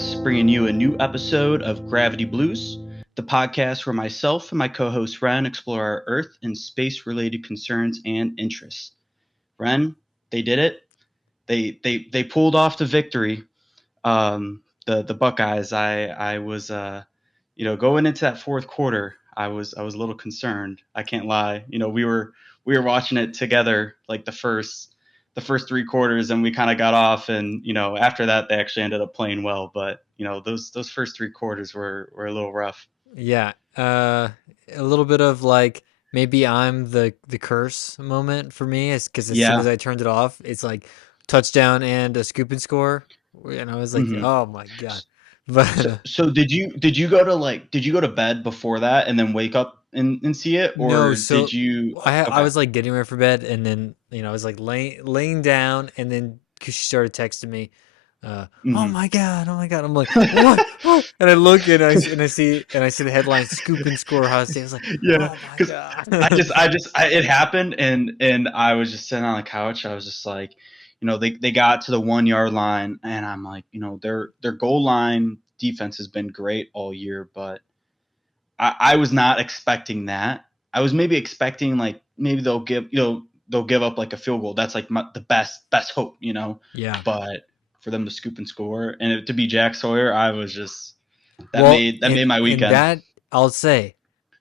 Alex, bringing you a new episode of Gravity Blues, the podcast where myself and my co host Ren explore our Earth and space related concerns and interests. Ren, they did it. They pulled off the victory. The Buckeyes. I was going into that fourth quarter. I was a little concerned. I can't lie. We were watching it together like the first three quarters, and we kind of got off, and after that they actually ended up playing well, but those first three quarters were a little rough. Yeah, a little bit of like maybe I'm the curse moment for me is because as soon Yeah. as I turned it off, it's like touchdown and a scoop and score, and I was like, hmm oh my god. But so did you go to bed before that and then wake up and see it, no, or did so you? I Okay. was like getting ready for bed, and then I was like laying down, and then because she started texting me, oh hmm my god, oh my god, I'm like what what, and I look and I see the headline scoop and score Ohio State. I was like, Yeah, oh my because god. it happened, and I was just sitting on the couch. I was just like, they got to the 1 yard line, and I'm like, their goal line defense has been great all year, but I was not expecting that. I was maybe expecting like maybe they'll give up like a field goal. That's like the best hope, Yeah. But for them to scoop and score and it to be Jack Sawyer, I was just Well, that made my and weekend. that I'll say,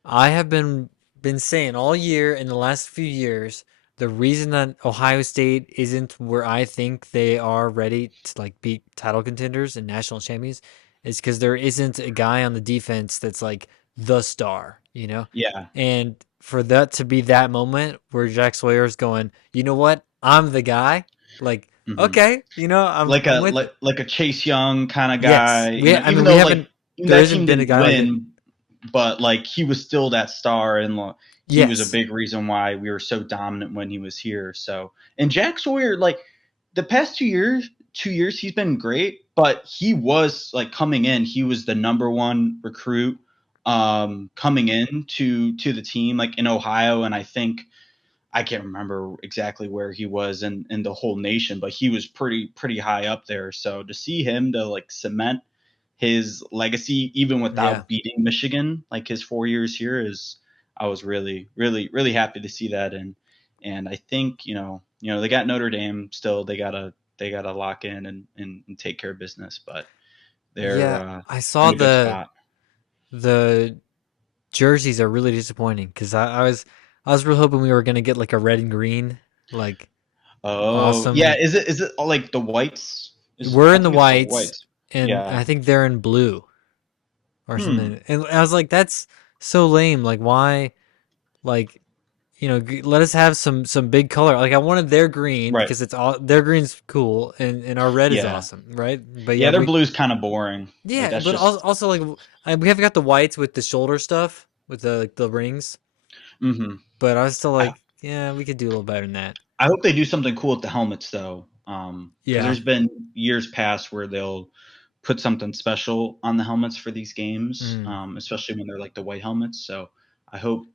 I have been saying all year in the last few years, the reason that Ohio State isn't where I think they are ready to like beat title contenders and national champions is because there isn't a guy on the defense that's like the star, you know? Yeah. And for that to be that moment where Jack Sawyer's going, you know what? I'm the guy. Like, hmm okay, like I'm a with like it. like a Chase Young kind of Yes. guy, I even mean, we though like haven't, even there that hasn't team been a didn't guy like it. win, but like he was still that star, and he was a Yes. big reason why we were so dominant when he was here. So, and Jack Sawyer, like the past 2 years he's been great, but he was like coming in, he was the number one recruit coming in to the team like in Ohio, and I can't remember exactly where he was in the whole nation, but he was pretty high up there. So to see him to like cement his legacy even Yeah. without beating Michigan, like his 4 years here, is I was really happy to see that. And I think they got Notre Dame still. They gotta lock in and take care of business, but they're Yeah. I in saw a good spot. the jerseys are really disappointing because I was real hoping we were gonna get like a red and green, like Oh yeah, awesome. is it like the whites? We're I in the think it's the whites, whites. and Yeah. I think they're in blue or Hmm. something. And I was like, that's so lame. Like, why? Like, let us have some big color. Like, I wanted their green Right. because it's all their green's cool, and our red is Yeah. awesome, right? But yeah, Yeah, their blue's kind of boring. Like yeah, that's but just. also like we have got the whites with the shoulder stuff with the like the rings, hmm but I was still I, like, yeah, we could do a little better than that. I hope they do something cool with the helmets though. Because Yeah. there's been years past where they'll put something special on the helmets for these games, Mm. especially when they're like the white helmets. So I hope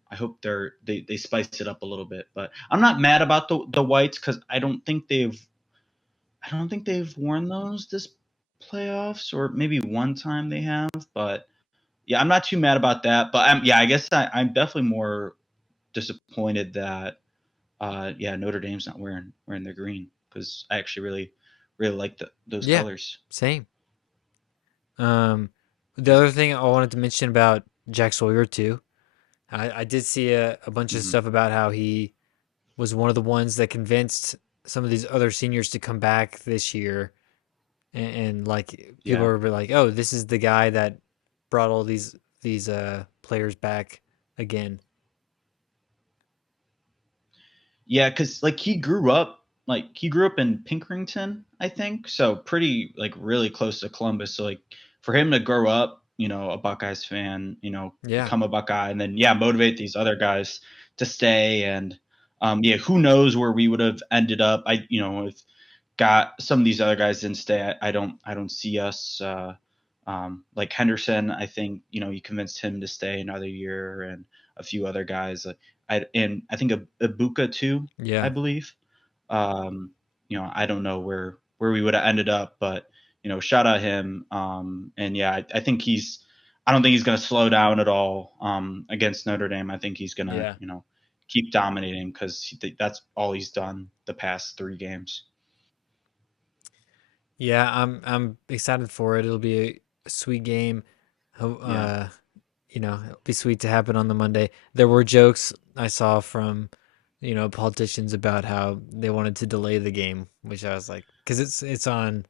they spice it up a little bit. But I'm not mad about the whites because I don't think they've worn those this playoffs, or maybe one time they have. But yeah, I'm not too mad about that. But yeah, I guess I'm definitely more disappointed that yeah, Notre Dame's not wearing their green, because I actually really like those Yeah. colors. Same. Um, the other thing I wanted to mention about Jack Sawyer too, I did see a bunch of hmm stuff about how he was one of the ones that convinced some of these other seniors to come back this year, and like people Yeah, were like, "Oh, this is the guy that brought all these players back again." yeah, because like he grew up in Pinkerton, I think, so pretty like really close to Columbus. So like for him to grow up, a Buckeyes fan, Yeah, become a Buckeye, and then yeah, motivate these other guys to stay. And yeah, who knows where we would have ended up? If got some of these other guys didn't stay, I don't see us like Henderson. I think you convinced him to stay another year, and a few other guys. I think Ibuka too, I yeah, believe. I don't know where we would have ended up, but shout out him. And yeah, I think I don't think he's going to slow down at all against Notre Dame. I think he's going to, Yeah. keep dominating because that's all he's done the past 3 games. Yeah, I'm excited for it. It'll be a sweet game. Yeah. It'll be sweet to happen on the Monday. There were jokes I saw from, politicians about how they wanted to delay the game, which I was like, because it's on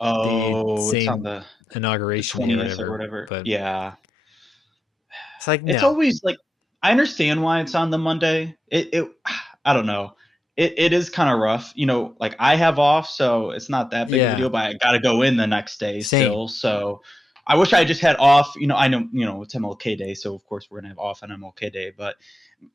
the Oh, it's on same the inauguration day or 20th or whatever. whatever. But Yeah. it's like, It's no. always like I understand why it's on the Monday. It I don't know. It is kind of rough. Like I have off, so it's not that big of a Yeah, deal, but I got to go in the next day same. still. So I wish I just had off. I know, it's MLK Day, so of course we're going to have off on MLK Day, but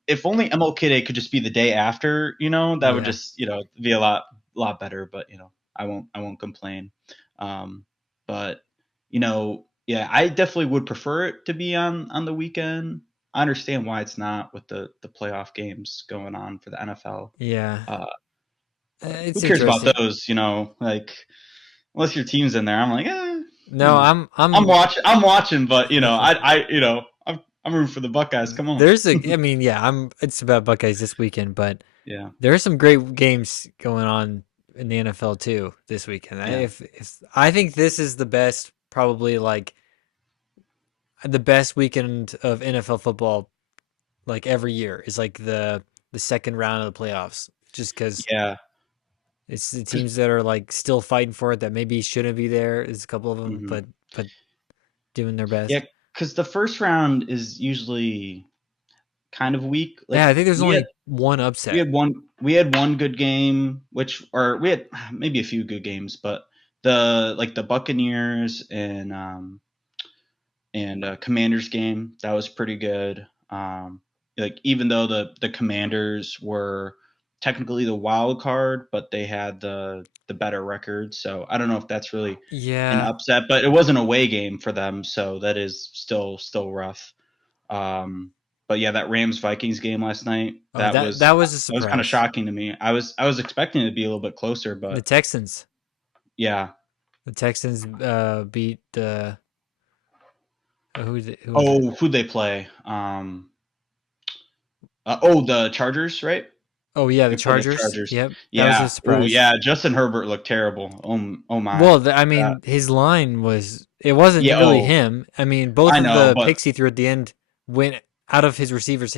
if only MLK Day could just be the day after, that would Yeah, just, be a lot better, but I won't complain. Um but yeah, I definitely would prefer it to be on the weekend. I understand why it's not with the playoff games going on for the NFL. yeah. Uh but who It's cares about interesting. those, like unless your team's in there. I'm like, No, I'm I'm watching, but I'm rooting for the Buckeyes. Come on. I mean, yeah, it's about Buckeyes this weekend, but Yeah. there are some great games going on in the NFL too this weekend. Yeah. If I think this is the best, probably like the best weekend of NFL football like every year is like the second round of the playoffs, just because Yeah. it's the 'Cause teams that are like still fighting for it that maybe shouldn't be there. There's a couple of them, mhm. but doing their Yeah, best. because the first round is usually kind of weak. Yeah, I Like think there's only one upset. we had one good game, or we had maybe a few good games, but the Buccaneers and Commanders game that was pretty good. Like even though the Commanders were technically the wild card, but they had the better record, so I don't know if that's really an Yeah. upset, but it was an away game for them, so that is still rough. Um, but yeah, that Rams Vikings game last night Oh, that was a that was kind of surprise. shocking to me. I was expecting it to be a little bit closer, The but Texans. yeah. The Texans beat who was it? Oh, who'd they play? The Chargers, right? Oh yeah, the They played the Chargers. Chargers. Yep, that was a Yeah. Oh surprise. yeah. Justin Herbert looked terrible. Oh my. Well, I That, mean, his line was it wasn't yeah. really Oh, him. I mean, both I of know, the but picks he threw at the end went out of the receiver's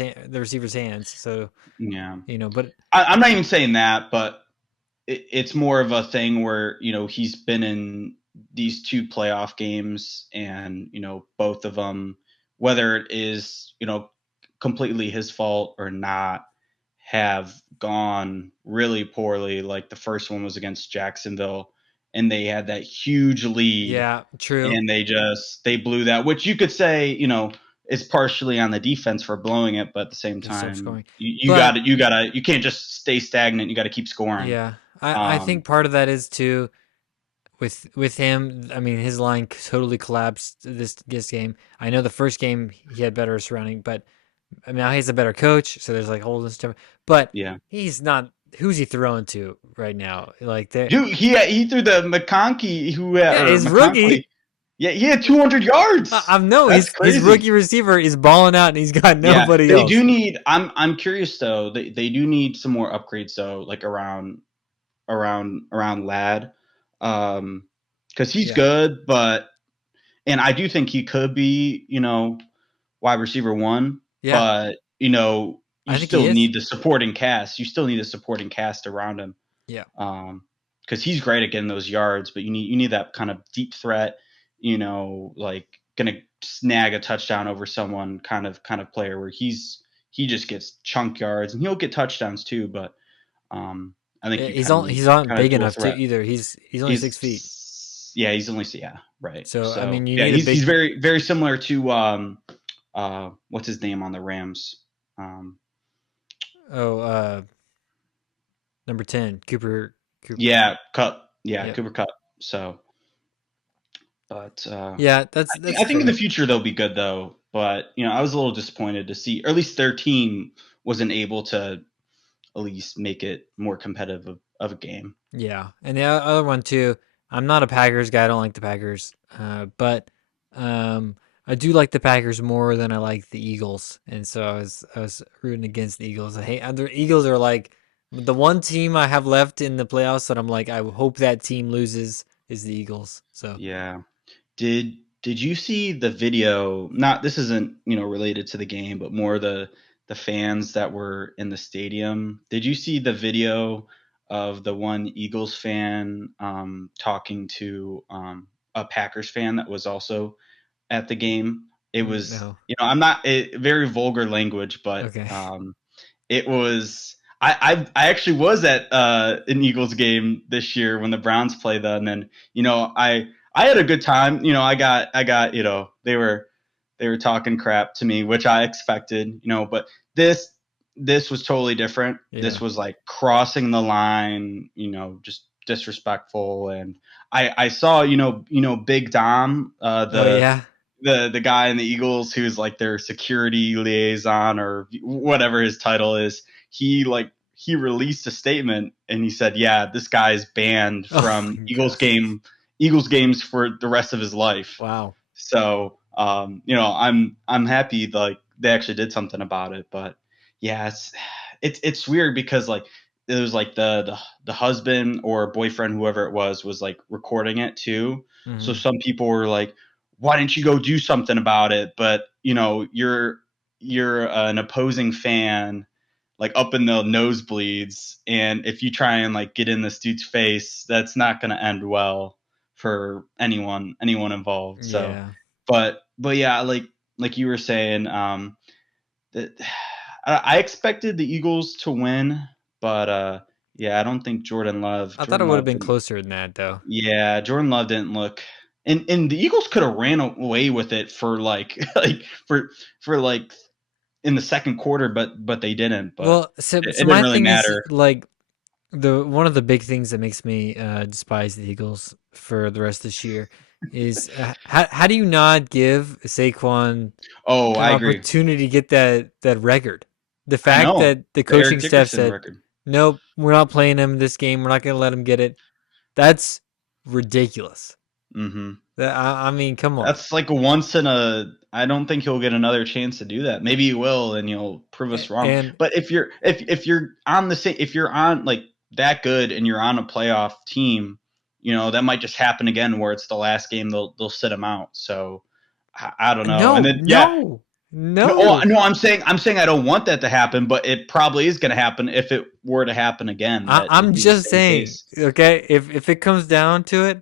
hands. So yeah. but I'm not even saying that, but it's more of a thing where he's been in these 2 playoff games, and both of them, whether it is completely his fault or not, have gone really poorly. Like the first one was against Jacksonville, and they had that huge lead, yeah, true. and they blew that, which you could say is partially on the defense for blowing it, but at the same Just stop time scoring. you got But to you can't just stay stagnant. You got to keep scoring. yeah, I um think part of that is too with him. I mean, his line totally collapsed this game. I know the first game he had better surrounding, but I mean, now he's a better coach, so there's like holes and stuff. But yeah, he's not. Who's he throwing to right now? Like, dude, he threw the McConkey yeah, or his McConkley. rookie. Yeah, he had 200 yards. I know That's his crazy. rookie receiver is balling out, and he's got Yeah, nobody they do else. need. I'm curious though. They do need some more upgrades though, like around Lad, because he's Yeah, good, but and I do think he could be wide receiver one, yeah, but you I think he still is. need the supporting cast. You still need a supporting cast around him. Yeah, Because he's great at getting those yards, but you need that kind of deep threat, like gonna snag a touchdown over someone kind of player where he just gets chunk yards, and he'll get touchdowns too. But I think yeah, you kind of need he's not kind of big dual enough to threat. either. He's only 6 feet. He's only yeah, right. So I So mean, you yeah, need a he's big. very very similar to what's his name on the Rams. Um, Oh, number 10, Cooper. Cooper. yeah, Cup. Yeah, Yeah, Cooper Cup. So, but yeah. I That's think in the fair. future they'll be good though. But I was a little disappointed to see, or at least their team wasn't able to at least make it more competitive of a game. Yeah, and the other one too. I'm not a Packers guy. I don't like the Packers. But um, I do like the Packers more than I like the Eagles, and so I was rooting against the Eagles. I hate the Eagles are like the one team I have left in the playoffs that I'm like I hope that team loses is the Eagles. So Yeah. Did you see the video? Not this isn't, related to the game, but more the fans that were in the stadium. Did you see the video of the one Eagles fan talking to a Packers fan that was also at the game? It was, no, I'm not very vulgar language, but okay, it was. I actually was at an Eagles game this year when the Browns played them, and I had a good time. I got they were talking crap to me, which I expected. But this this was totally different. This yeah, was like crossing the line. Just disrespectful. And I saw Big Dom, oh yeah, the guy in the Eagles who's like their security liaison or whatever his title is. He released a statement and he said, "Yeah, this guy's banned oh from my god, Eagles games for the rest of his life." wow. So, I'm happy like they actually did something about it. But yeah, it's weird because like it was like the husband or boyfriend, whoever it was like recording it too. So Hmm. some people were like, "Why didn't you go do something about it?" But you're an opposing fan, like up in the nosebleeds, and if you try and like get in this dude's face, that's not going to end well for anyone involved. So, Yeah, but yeah, like you were saying, that I expected the Eagles to win, but yeah, I don't think I thought it Jordan would have Love been didn't. closer than that though. Yeah, Jordan Love didn't look. And the Eagles could have ran away with it for like for like in the second quarter, but they didn't. But Well, so it didn't my really thing is matter. like the one of the big things that makes me despise the Eagles for the rest of this year is how do you not give Saquon Oh, an I agree. opportunity to get that record? The I fact know that the the Eric coaching staff Dickerson said, record. "Nope, we're not playing him this game. We're not going to let him get it." That's ridiculous. Hmm. I mean, come on. That's like a once in a. I don't think he'll get another chance to do that. Maybe he will, and he'll prove us wrong. And But if you're on the same, if you're on like that good and you're on a playoff team, that might just happen again where it's the last game they'll sit him out. So I don't know. And no, then yeah, no, no, oh, no. no, I'm saying I don't want that to happen, but it probably is going to happen if it were to happen again. That I'm it'd be the just same saying, case. okay, if it comes down to it,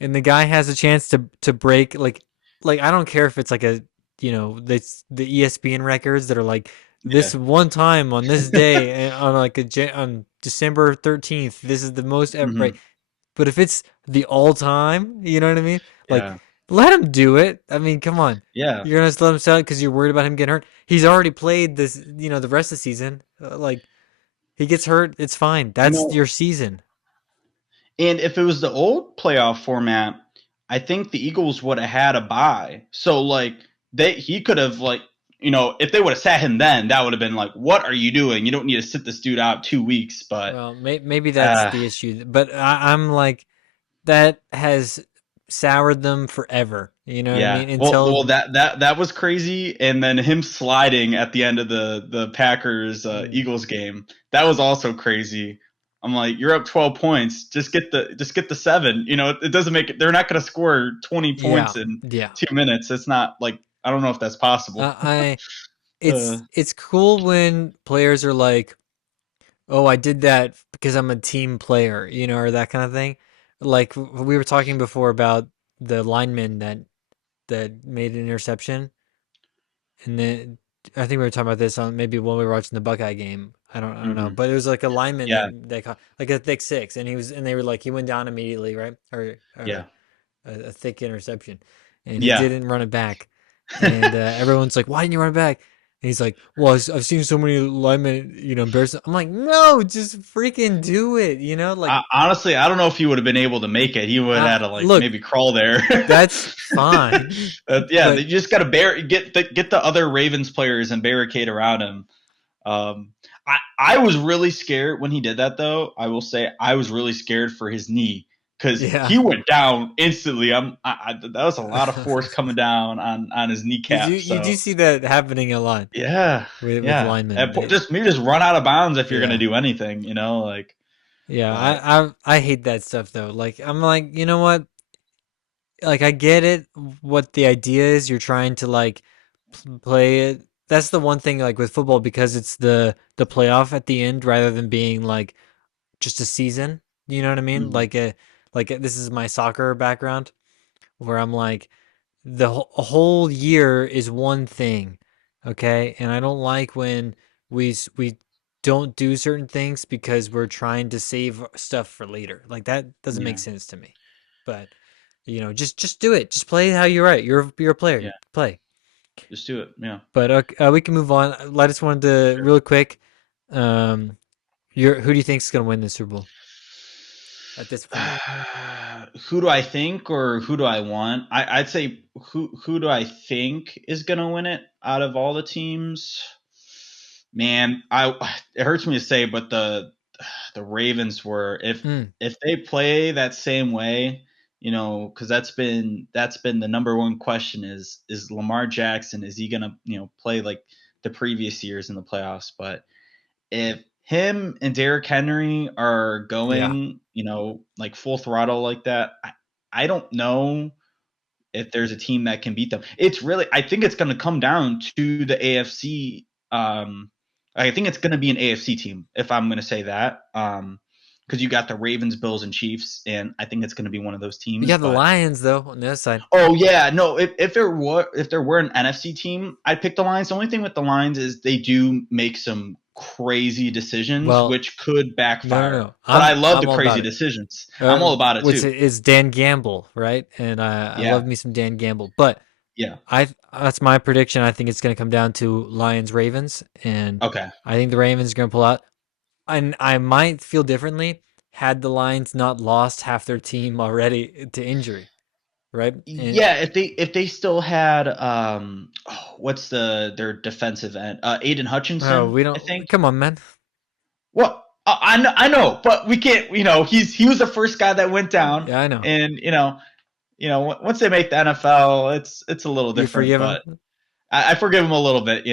and the guy has a chance to break like I don't care if it's like a this the ESPN records that are like Yeah. this one time on this day and on like on December 13th this is the most ever Hmm. break. But if it's the all time, you know what I mean? Like Yeah. let him do it. I mean, come on. Yeah. You're gonna just let him sell it because you're worried about him getting hurt. He's already played this, the rest of the season. Like he gets hurt, it's fine. You That's know, your season. And if it was the old playoff format, I think the Eagles would have had a bye. So like he could have like if they would have sat him then, that would have been like, what are you doing? You don't need to sit this dude out 2 weeks. But Well, maybe that's uh, the issue, but I'm like that has soured them forever. You know what I yeah, mean? well Until that was crazy. And then him sliding at the end of the Packers mm, Eagles game, that was also crazy. I'm like, you're up 12 points. Just get the seven. It doesn't make it. They're not going to score 20 yeah, points in yeah. 2 minutes. It's not like I don't know if that's possible. I uh, it's cool when players are like, "Oh, I did that because I'm a team player," or that kind of thing. Like we were talking before about the lineman that made an interception. And then I think we were talking about this on maybe when we were watching the Buckeye game. I don't know, mhm. but it was like a lineman Yeah, that they caught like a thick six, and they were like he went down immediately, right? Or yeah, a thick interception, and he yeah. didn't run it back, and everyone's like, "Why didn't you run it back?" And he's like, "Well, I've seen so many linemen, embarrass." I'm like, "No, just freaking do it," like Honestly, I don't know if he would have been able to make it. He would have had to like look, maybe crawl there. that's fine, Yeah, they but just got to get the other Ravens players and barricade around him. I was really scared when he did that, though. I will say I was really scared for his knee because Yeah. he went down instantly. That was a lot of force coming down on his kneecap. You do So see that happening a lot yeah, with yeah, linemen. and just run out of bounds if you're gonna Yeah. do anything, like. Yeah, But I hate that stuff though. Like I'm like, you know what? Like I get it what the idea is. You're trying to like play it. That's the one thing like with football because it's the playoff at the end rather than being like just a season. You know what I mean? mhm, This is my soccer background where I'm like the whole year is one thing, okay? And I don't like when we don't do certain things because we're trying to save stuff for later. Like that doesn't make yeah, sense to me. But just do it. Just play how you're right. You're a player. yeah, Play. just do it. Yeah, But we can move on. I just wanted to sure. real quick. Um, who do you think is gonna win the Super Bowl at this point? Who do I think or who do I want? I'd say who do I think is gonna win it out of all the teams? Man, it hurts me to say, but the Ravens were Mm, if they play that same way, because that's been the number one question is Lamar Jackson, is he gonna play like the previous years in the playoffs? But if him and Derrick Henry are yeah, going, like full throttle like that, I don't know if there's a team that can beat them. I think it's going to come down to the AFC. I think it's going to be an AFC team, if I'm going to say that. Because you got the Ravens, Bills, and Chiefs, and I think it's going to be one of those you teams. got the But Lions though on the other side. oh yeah, no. If there were an NFC team, I'd pick the Lions. The only thing with the Lions is they do make some crazy decisions, Well, which could no, backfire. no. But I love the I'm all crazy about it. decisions. I'm all about it Which too. is Dan Gamble, right? And I Yeah, love me some Dan Gamble. But yeah. I that's my prediction. I think it's going to come down to Lions Ravens, and Okay. I think the Ravens are going to pull out. And I might feel differently had the Lions not lost half their team already to injury, right? And Yeah, if they still had what's their defensive end? Aiden oh, Hutchinson, we I think. don't. Come on, man. Well, I know, but we can't. He was the first guy that went down, Yeah, I know. and once they make the NFL, it's a little You different. forgive him. But I forgive him a little bit,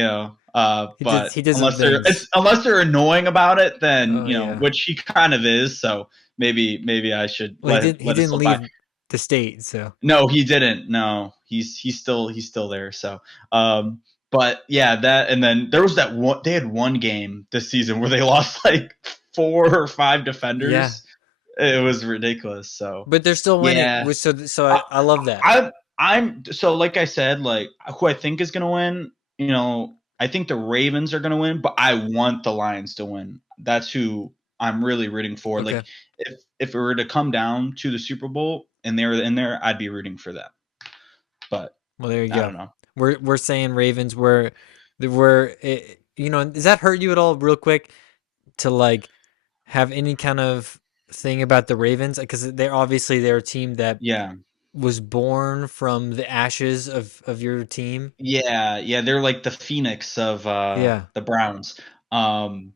But He did some unless things. unless they're annoying about it, then Oh yeah. which he kind of is. So maybe I should Well, he let it didn't slip by. leave the state, so No, he didn't. No, he's still there. So, um, but yeah, that and then there was that one. They had one game this season where they lost like 4 or 5 yeah. defenders. It was ridiculous. So But they're still winning. yeah, So I, I love that. I'm so like I said, like who I think is gonna win. I think the Ravens are gonna win, but I want the Lions to win. That's who I'm really rooting for. Like Okay. if it were to come down to the Super Bowl and they were in there, I'd be rooting for them. But Well, there you I go. don't know. We're saying Ravens. Does that hurt you at all, real quick, to like have any kind of thing about the Ravens? Because they're a team that Yeah, was born from the ashes of your team. yeah. They're like the Phoenix of Yeah. the Browns. Um,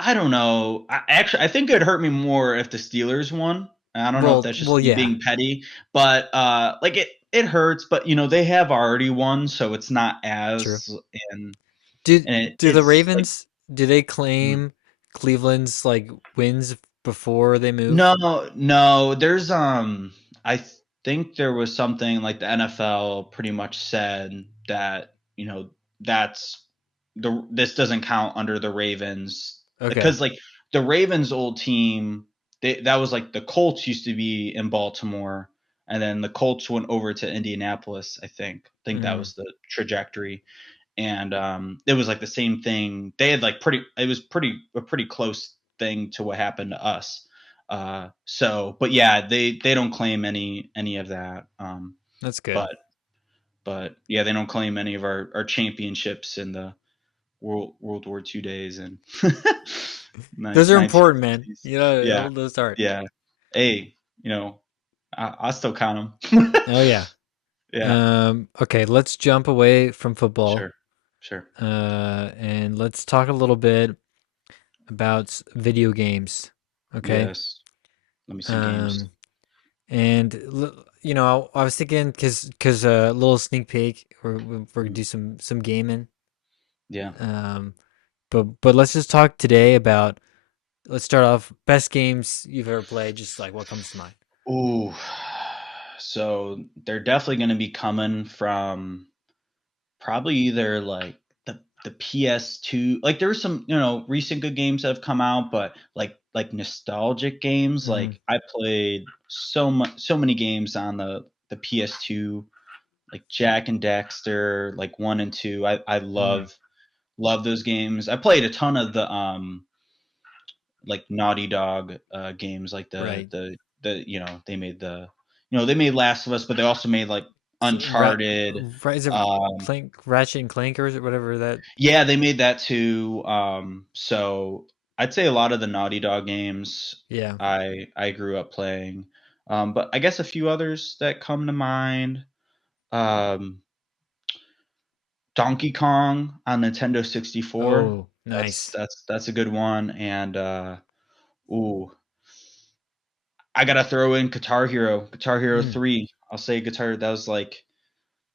I don't know. I think it'd hurt me more if the Steelers won. I don't know if that's just me Yeah. being petty, but like it hurts. But they have already won, so it's not True. as and Do and do the it's like Ravens do they mm, claim Cleveland's like wins before they move? no, no. I think there was something like the NFL pretty much said that that's this doesn't count under the Ravens Okay. because like the Ravens old team that was like the Colts used to be in Baltimore and then the Colts went over to Indianapolis. I think that Hmm. was the trajectory and it was like the same thing. They had like it was a pretty close thing to what happened to us. But yeah, they don't claim any of that. That's good. But yeah, they don't claim any of our championships in the World War II days and Those are important, man. 1960s. You know, Yeah, hold those hard. yeah. Hey, I still count them. Oh yeah. Yeah, Okay, let's jump away from football. sure, sure. And let's talk a little bit about video games. Okay. Yes. Let me see games. Um, and I was thinking because a little sneak peek, we're gonna Mhm. do some gaming. Yeah. Um, but let's just talk today about. Let's start off best games you've ever played. Just like what comes to mind. Ooh. So they're definitely going to be coming from probably either like the PS2. Like there's some, recent good games that have come out, but like nostalgic games. Mm, Like I played so many games on the PS2, like Jack and Daxter, like 1 and 2. I mm, love those games. I played a ton of the like Naughty Dog games, like right. they made Last of Us, but they also made like So, Uncharted. is it Um, Clank, Ratchet and Clankers or whatever that? yeah, they made that too. So I'd say a lot of the Naughty Dog games Yeah. I grew up playing. But I guess a few others that come to mind. Um, Donkey Kong on Nintendo 64. Oh, That's nice. that's that's a good one. And ooh, I gotta throw in Guitar Hero, Guitar Hero Mm, 3. I'll say Guitar. That was like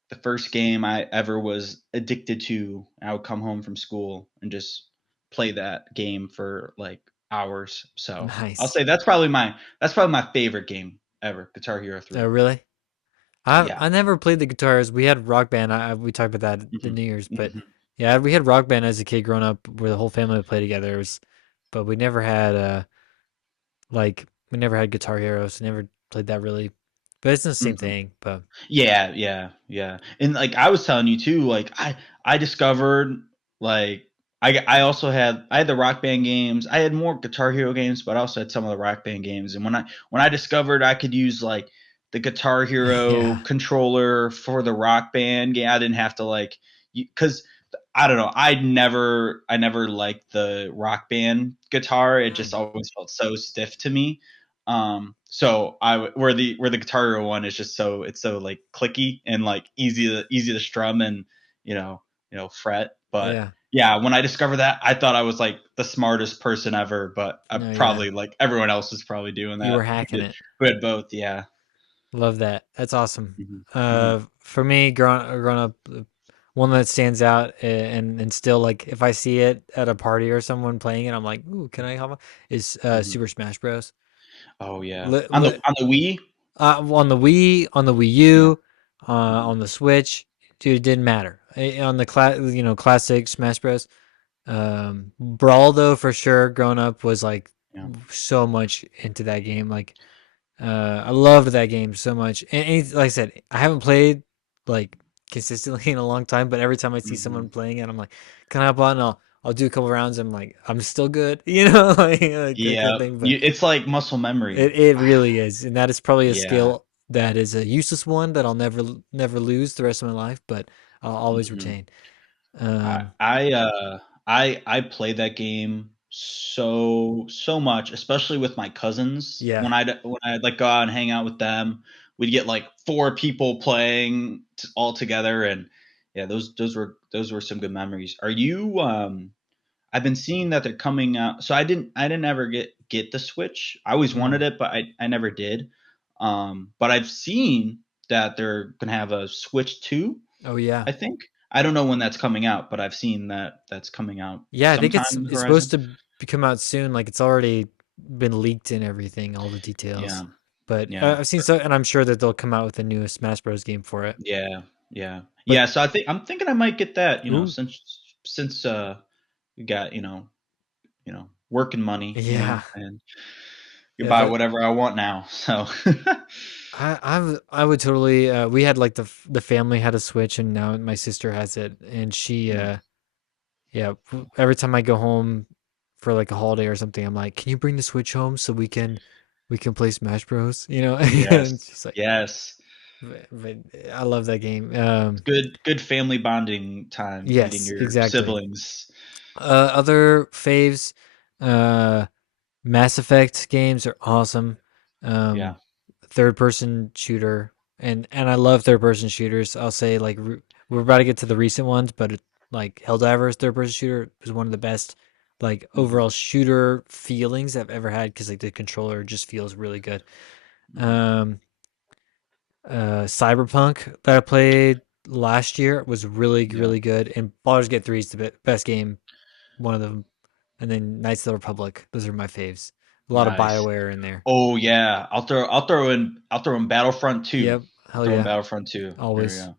the first game I ever was addicted to. I would come home from school and just play that game for like hours. So I'll nice. say that's probably my favorite game ever, Guitar Hero Oh, 3. really? I Yeah. I never played the guitars. We had Rock Band. We talked about that at the Hmm. New Year's, but Hmm. yeah, we had Rock Band as a kid growing up, where the whole family would play together. But we never had we never had Guitar Hero, so never played that really. But it's the same Hmm. thing. But Yeah, yeah, yeah. And like I was telling you too, like I discovered like I also I had the Rock Band games. I had more Guitar Hero games, but I also had some of the Rock Band games. And when I discovered I could use like the Guitar Hero yeah, controller for the Rock Band game, I didn't have to like because I don't know. I never liked the Rock Band guitar. It just mm, always felt so stiff to me. So where the Guitar Hero one is just it's so like clicky and like easy to strum and you know fret. But yeah, yeah, when I discovered that, I thought I was like the smartest person ever. But I no, yeah. probably like everyone else was probably doing You were that. hacking it. Who had both? Yeah. Love that. That's awesome. Hmm. Hmm. For me, growing up, one that stands out and still like if I see it at a party or someone playing it, I'm like, ooh, can I have a? Is Hmm. Super Smash Bros. Oh yeah. Li- On the li- on the Wii. on the Wii, on the Wii Yeah. U, Hmm. on the Switch, dude, it didn't matter. On the classic Smash Bros. Brawl though for sure, growing up was like Yeah. so much into that game. Like I loved that game so much. And like I said, I haven't played like consistently in a long time, but every time I see someone Hmm. playing it, I'm like, can I hop on? I'll do a couple rounds. I'm like, I'm still good, like that kind Yeah. of thing. But It's like muscle memory. it really is, and that is probably a Yeah. skill that is a useless one that I'll never lose the rest of my life, but I'll always Hmm. retain. I Um, I I played that game so much, especially with my cousins. yeah. When I'd like go out and hang out with them, we'd get like four people playing all together, and yeah, those were some good memories. Are you? I've been seeing that they're coming out. So I didn't ever get the Switch. I always Mm. wanted it, but I never did. But I've seen that they're gonna have a Switch 2. Oh yeah. I think. I don't know when that's coming out, but I've seen that that's coming out Yeah, I think sometime in the it's supposed horizon. to come out soon. Like it's already been leaked and everything, all the Yeah, details. But yeah, I've seen so, and I'm sure that they'll come out with a new Smash Bros. Game for it. yeah, yeah, But yeah. So I'm thinking I might get that. ooh, Since we got working money, yeah, and you yeah. buy whatever I want now. So I would totally. We had like the family had a Switch, and now my sister has it, and she yeah, yeah. Every time I go home for like a holiday or something, I'm like, can you bring the Switch home so we can play Smash Bros. And yes, she's like, yes. but I love that game. Good family bonding time meeting Yes, your exactly. siblings. Other faves, uh, Mass Effect games are awesome. Yeah. Third person shooter, and I love third person shooters. I'll say like we're about to get to the recent ones, but like Helldivers third person shooter was one of the best like Mhm. overall shooter feelings I've ever had because like the controller just feels really good. Mhm. Um, Cyberpunk that I played last year was really Yeah. really good, and Baldur's Gate 3 is the best game, one of them, and then Knights of the Republic. Those are my faves. A lot of Nice. BioWare in there. Oh yeah, I'll throw in Battlefront 2. Yep, I'll hell throw in yeah, Battlefront 2. There we always. go.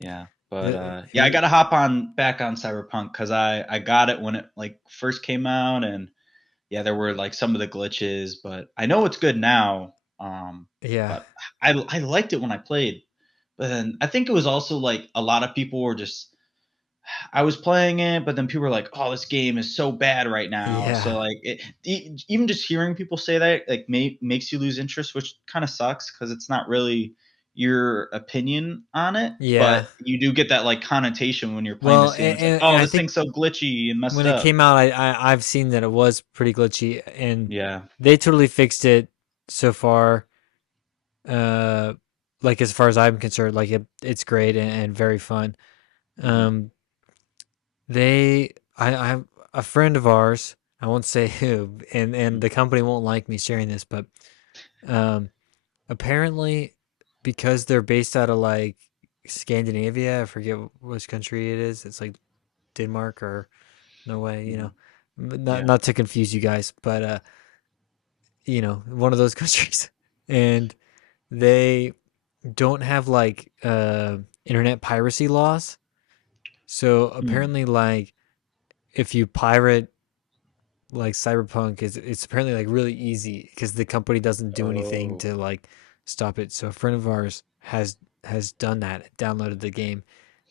Yeah. But yeah, I Who? got to hop on back on Cyberpunk cuz I got it when it like first came out, and yeah, there were like some of the glitches, but I know it's good now. Yeah, But I liked it when I played. But then I think it was also like a lot of people were just I was playing it, but then people were like, "Oh, this game is so bad right now." So yeah, like, even just hearing people say that like makes you lose interest, which kind of sucks because it's not really your opinion on it, yeah. but you do get that like connotation when you're playing Well, this game. It's like, and "Oh, I this think thing's so glitchy and messed when it up." came out, I've seen that it was pretty glitchy, and Yeah. they totally fixed it so far. Uh, like as far as I'm concerned, like it's great and very fun. Hmm. Um, I'm a friend of ours. I won't say who, and the company won't like me sharing this, but um, apparently because they're based out of like Scandinavia, I forget which country it is. It's like Denmark or Norway, you Hmm. know. Not Yeah. not to confuse you guys, but one of those countries. And they don't have like internet piracy laws. So Hmm. apparently like if you pirate like Cyberpunk is it's apparently like really easy because the company doesn't do anything Oh. to like stop it. So a friend of ours has done that, downloaded the game,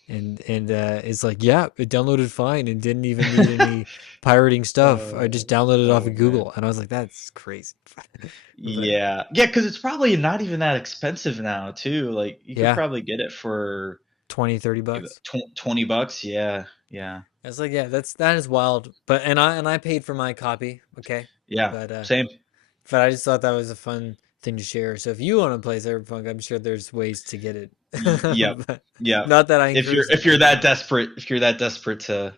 and it's like, yeah, it downloaded fine and didn't even need any pirating stuff. I just downloaded it off Oh of man. Google, and I was like, that's crazy. But Yeah. Yeah, because it's probably not even that expensive now, too. Like, you could yeah, probably get it for 20-30 bucks. $20. Yeah. Yeah. I was like, yeah, that is wild. But and I paid for my copy, okay, Yeah. but uh, Same. but I just thought that was a fun thing to share. So if you want to play Cyberpunk, I'm sure there's ways to get it. Yep. But Yep. not that I If you're encourage if that, you're but that desperate, to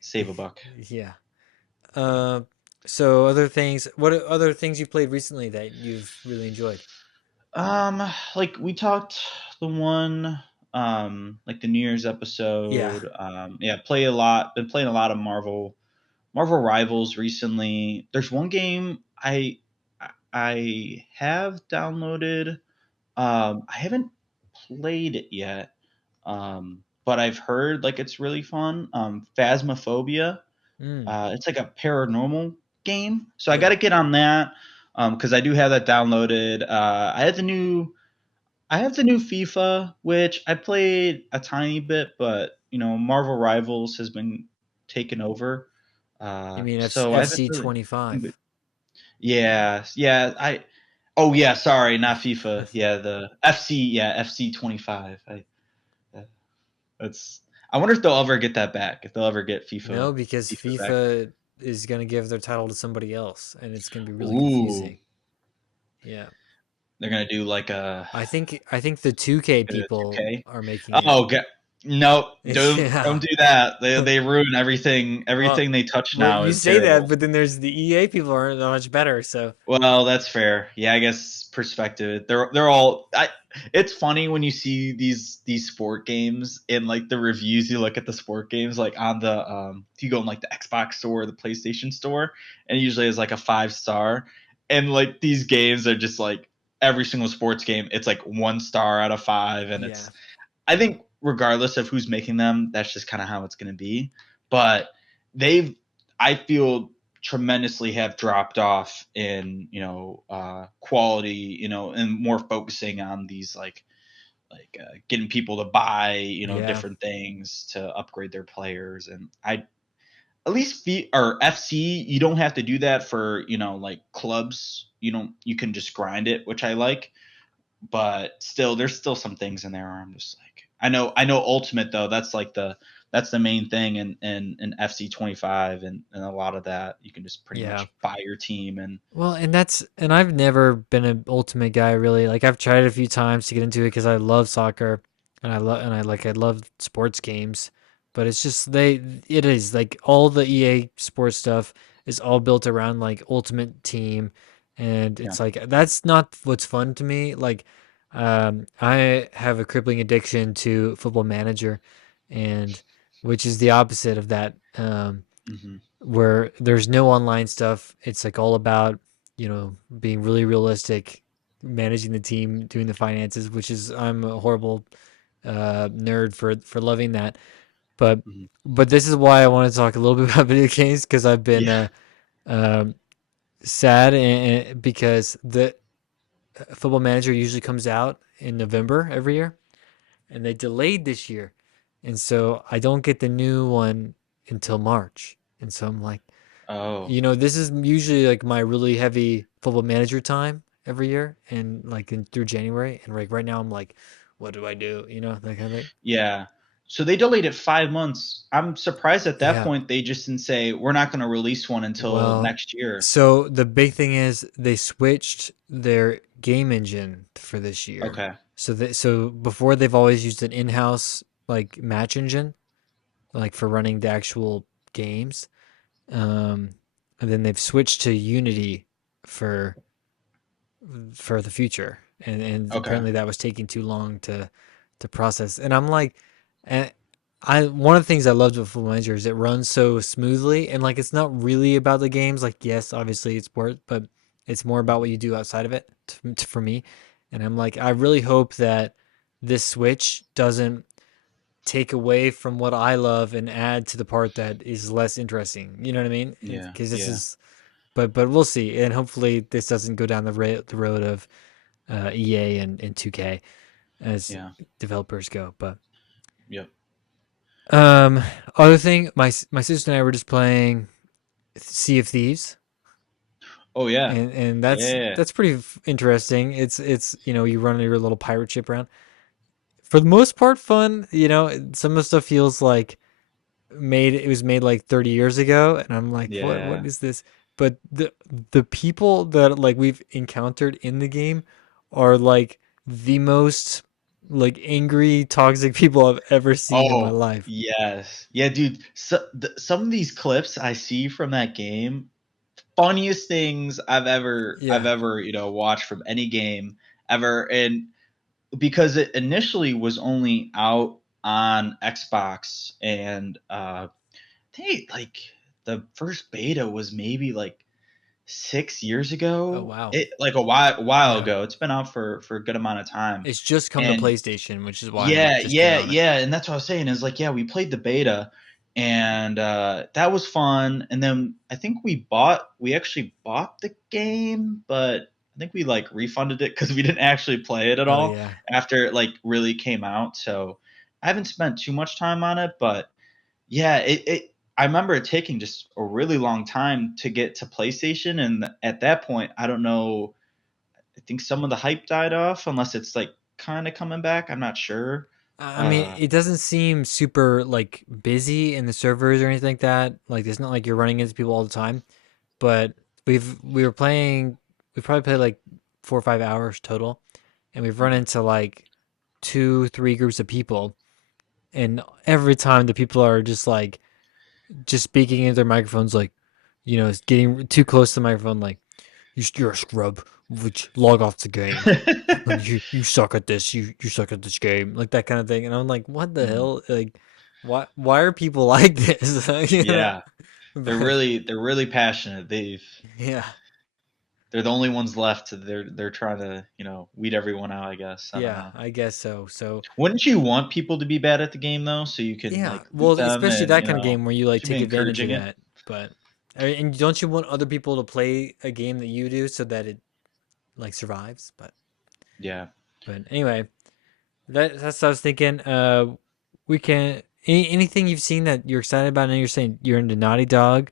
save a buck. yeah. Uh, so other things, what are other things you played recently that you've really enjoyed? Like we talked the one like the New Year's Yeah. episode. Yeah, play a lot. Been playing a lot of Marvel Rivals recently. There's one game I have downloaded. I haven't played it yet. But I've heard like it's really fun. Phasmophobia. Mm, It's like a paranormal game, so I got yeah. to get on that because I do have that downloaded. I have the new FIFA, which I played a tiny bit, but Marvel Rivals has been taken over. You mean So I haven't FC really. 25? Yeah, yeah. Oh yeah, sorry, not FIFA. Yeah, the FC. Yeah, FC 25. That's. I wonder if they'll ever get that back. If they'll ever get No, because FIFA back. FIFA is going to give their title to somebody else, and it's going to be really Ooh, confusing. Yeah. they're gonna do like a I think the 2K people 2K. are making it. Oh, nope! Don't Yeah. do that. They ruin everything. Well, Everything they touch well, now you is say that, terrible. but then there's the EA people aren't that much better. So Well, that's fair. Yeah, I guess perspective. They're all. It's funny when you see these sport games and like the reviews. You look at the sport games like on the you go in like the Xbox store or the PlayStation store, and it usually is like a 5 star. And like these games are just like every single sports game. It's like 1 star out of 5, and yeah, I think regardless of who's making them, that's just kind of how it's going to be. But they've, I feel, tremendously have dropped off in quality, and more focusing on these getting people to buy yeah, different things to upgrade their players. And I at least or FC, you don't have to do that for like clubs. You can just grind it, which I like, but still there's still some things in there where I'm just like I know ultimate though that's the main thing in FC 25, and a lot of that you can just pretty yeah. much buy your team and Well, and I've never been an ultimate guy really. Like I've tried it a few times to get into it because I love soccer and I love sports games, but it's just it is like all the EA sports stuff is all built around like Ultimate Team, and Yeah. it's like that's not what's fun to me. Like, I have a crippling addiction to Football Manager, and which is the opposite of that. Hmm. Where there's no online stuff. It's like all about, being really realistic, managing the team, doing the finances, which is I'm a horrible nerd for loving that. But Hmm. but this is why I want to talk a little bit about video games because I've been Yeah. um, sad because the Football Manager usually comes out in November every year, and they delayed this year, and so I don't get the new one until March, and so I'm like, Oh. this is usually like my really heavy Football Manager time every year, and like through January, and like right now I'm like, what do I do? That kind of thing. Yeah. So they delayed it 5 months. I'm surprised at that Yeah. point they just didn't say we're not going to release one until Well, next year. so the big thing is they switched their game engine for this year. Okay. So before they've always used an in-house like match engine, like for running the actual games. Um, and then they've switched to Unity for the future, and Okay. apparently that was taking too long to process. And I'm like, and I one of the things I loved with Full Manager is it runs so smoothly, and like it's not really about the games. Like yes, obviously it's sport, but it's more about what Mhm. you do outside of it for me. And I'm like, I really hope that this switch doesn't take away from what I love and add to the part that is less interesting. You know what I mean? Yeah. Because this Yeah. is, but we'll see, and hopefully this doesn't go down the road of EA and 2K as Yeah. developers go. But Yep. um, other thing, my sister and I were just playing Sea of Thieves, Oh yeah. and Yeah. that's pretty interesting. It's you run your little pirate ship around. For the most part, fun. Some of the stuff feels like it was made like 30 years ago, and I'm like, what Yeah. is this? But the people that like we've encountered in the game are like the most like angry toxic people I've ever seen in my Oh, life. yes. Yeah, dude. Some of these clips I see from that game, funniest things I've Yeah. ever, watched from any game ever. And because it initially was only out on Xbox and I think like the first beta was maybe like 6 years Oh ago. wow. It like a while Yeah. ago. It's been out for a good amount of time. It's just come to And PlayStation, which is why I yeah, just get yeah, on it. yeah. And that's what I was saying is like, yeah, we played the beta and that was fun. And then I think we actually bought the game, but I think we like refunded it because we didn't actually play it at Oh all yeah. after it like really came out. So I haven't spent too much time on it, but yeah, I remember it taking just a really long time to get to PlayStation, and at that point, I don't know. I think some of the hype died off, unless it's like kind of coming back. I'm not sure. I mean, Uh, it doesn't seem super like busy in the servers or anything like that. Like it's not like you're running into people all the time. But we were playing. We probably played like 4 or 5 hours total, and we've run okay. into like 2, 3 groups of people, and every time the people are just speaking into their microphones, like getting too close to the microphone, like you're a scrub, which log off the game. You suck at this. You suck at this game, like that kind of thing. And I'm like, what the Mhm. hell? Like, why are people like this? Yeah, But they're really passionate. yeah, They're the only ones left. They're trying to weed everyone out. I guess I don't yeah, know. I guess so. So Wouldn't you want people to be bad at the game though, so you can yeah, like loot well, them especially and that kind of game where you like should be take advantage of encouraging it? that. But and don't you want other people to play a game that you do so that it like survives? Yeah. But anyway, that's what I was thinking. We can anything you've seen that you're excited about. I know you're saying you're into Naughty Dog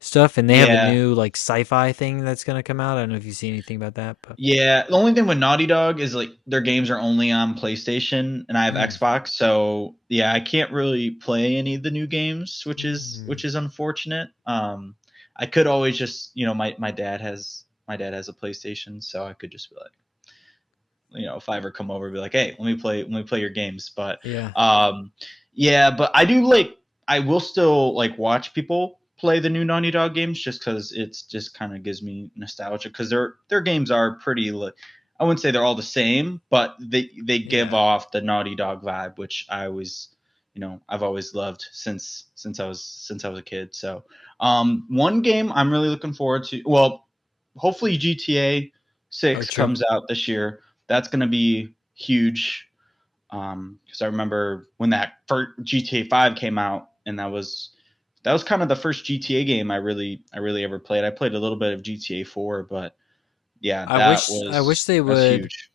stuff, and they have a Yeah. new like sci-fi thing that's gonna come out. I don't know if you've seen anything about that, but Yeah, the only thing with Naughty Dog is like their games are only on PlayStation and I have mm, Xbox, so yeah, I can't really play any of the new games, which is mm, which is unfortunate. I could always just, my dad has a PlayStation, so I could just be like, if I ever come over, be like, hey, let me play your games. But yeah, yeah, but I do like. I will still like watch people play the new Naughty Dog games just because it's just kind of gives me nostalgia because their games are pretty. I wouldn't say they're all the same, but they give Yeah. off the Naughty Dog vibe, which I always, I've always loved since I was a kid. So, one game I'm really looking forward to. Well, hopefully GTA Oh, 6 true. comes out this year. That's going to be huge because I remember when that first GTA 5 came out, and that was kind of the first GTA game I really ever played. I played a little bit of GTA 4, but yeah, that I wish was they that's would huge.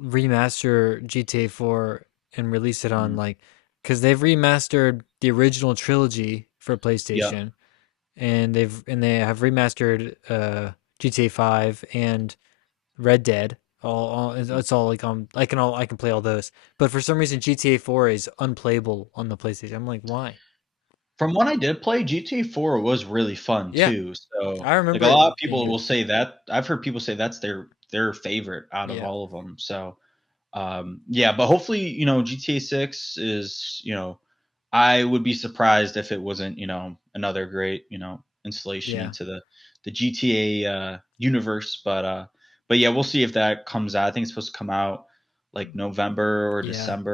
remaster GTA 4 and release it on Mhm. like because they've remastered the original trilogy for Yeah. PlayStation, and they have remastered GTA 5 and Red Dead. It's all like I can play all those. But for some reason GTA 4 is unplayable on the PlayStation. I'm like, why? From what I did play, GTA 4 was really fun Yeah, too. So, I like remember a lot of it being people will good. say that. I've heard people say that's their favorite out of Yeah, all of them. So, yeah, but hopefully, GTA 6 is, I would be surprised if it wasn't, another great, installation yeah, into the GTA universe. But yeah, we'll see if that comes out. I think it's supposed to come out like November or yeah. December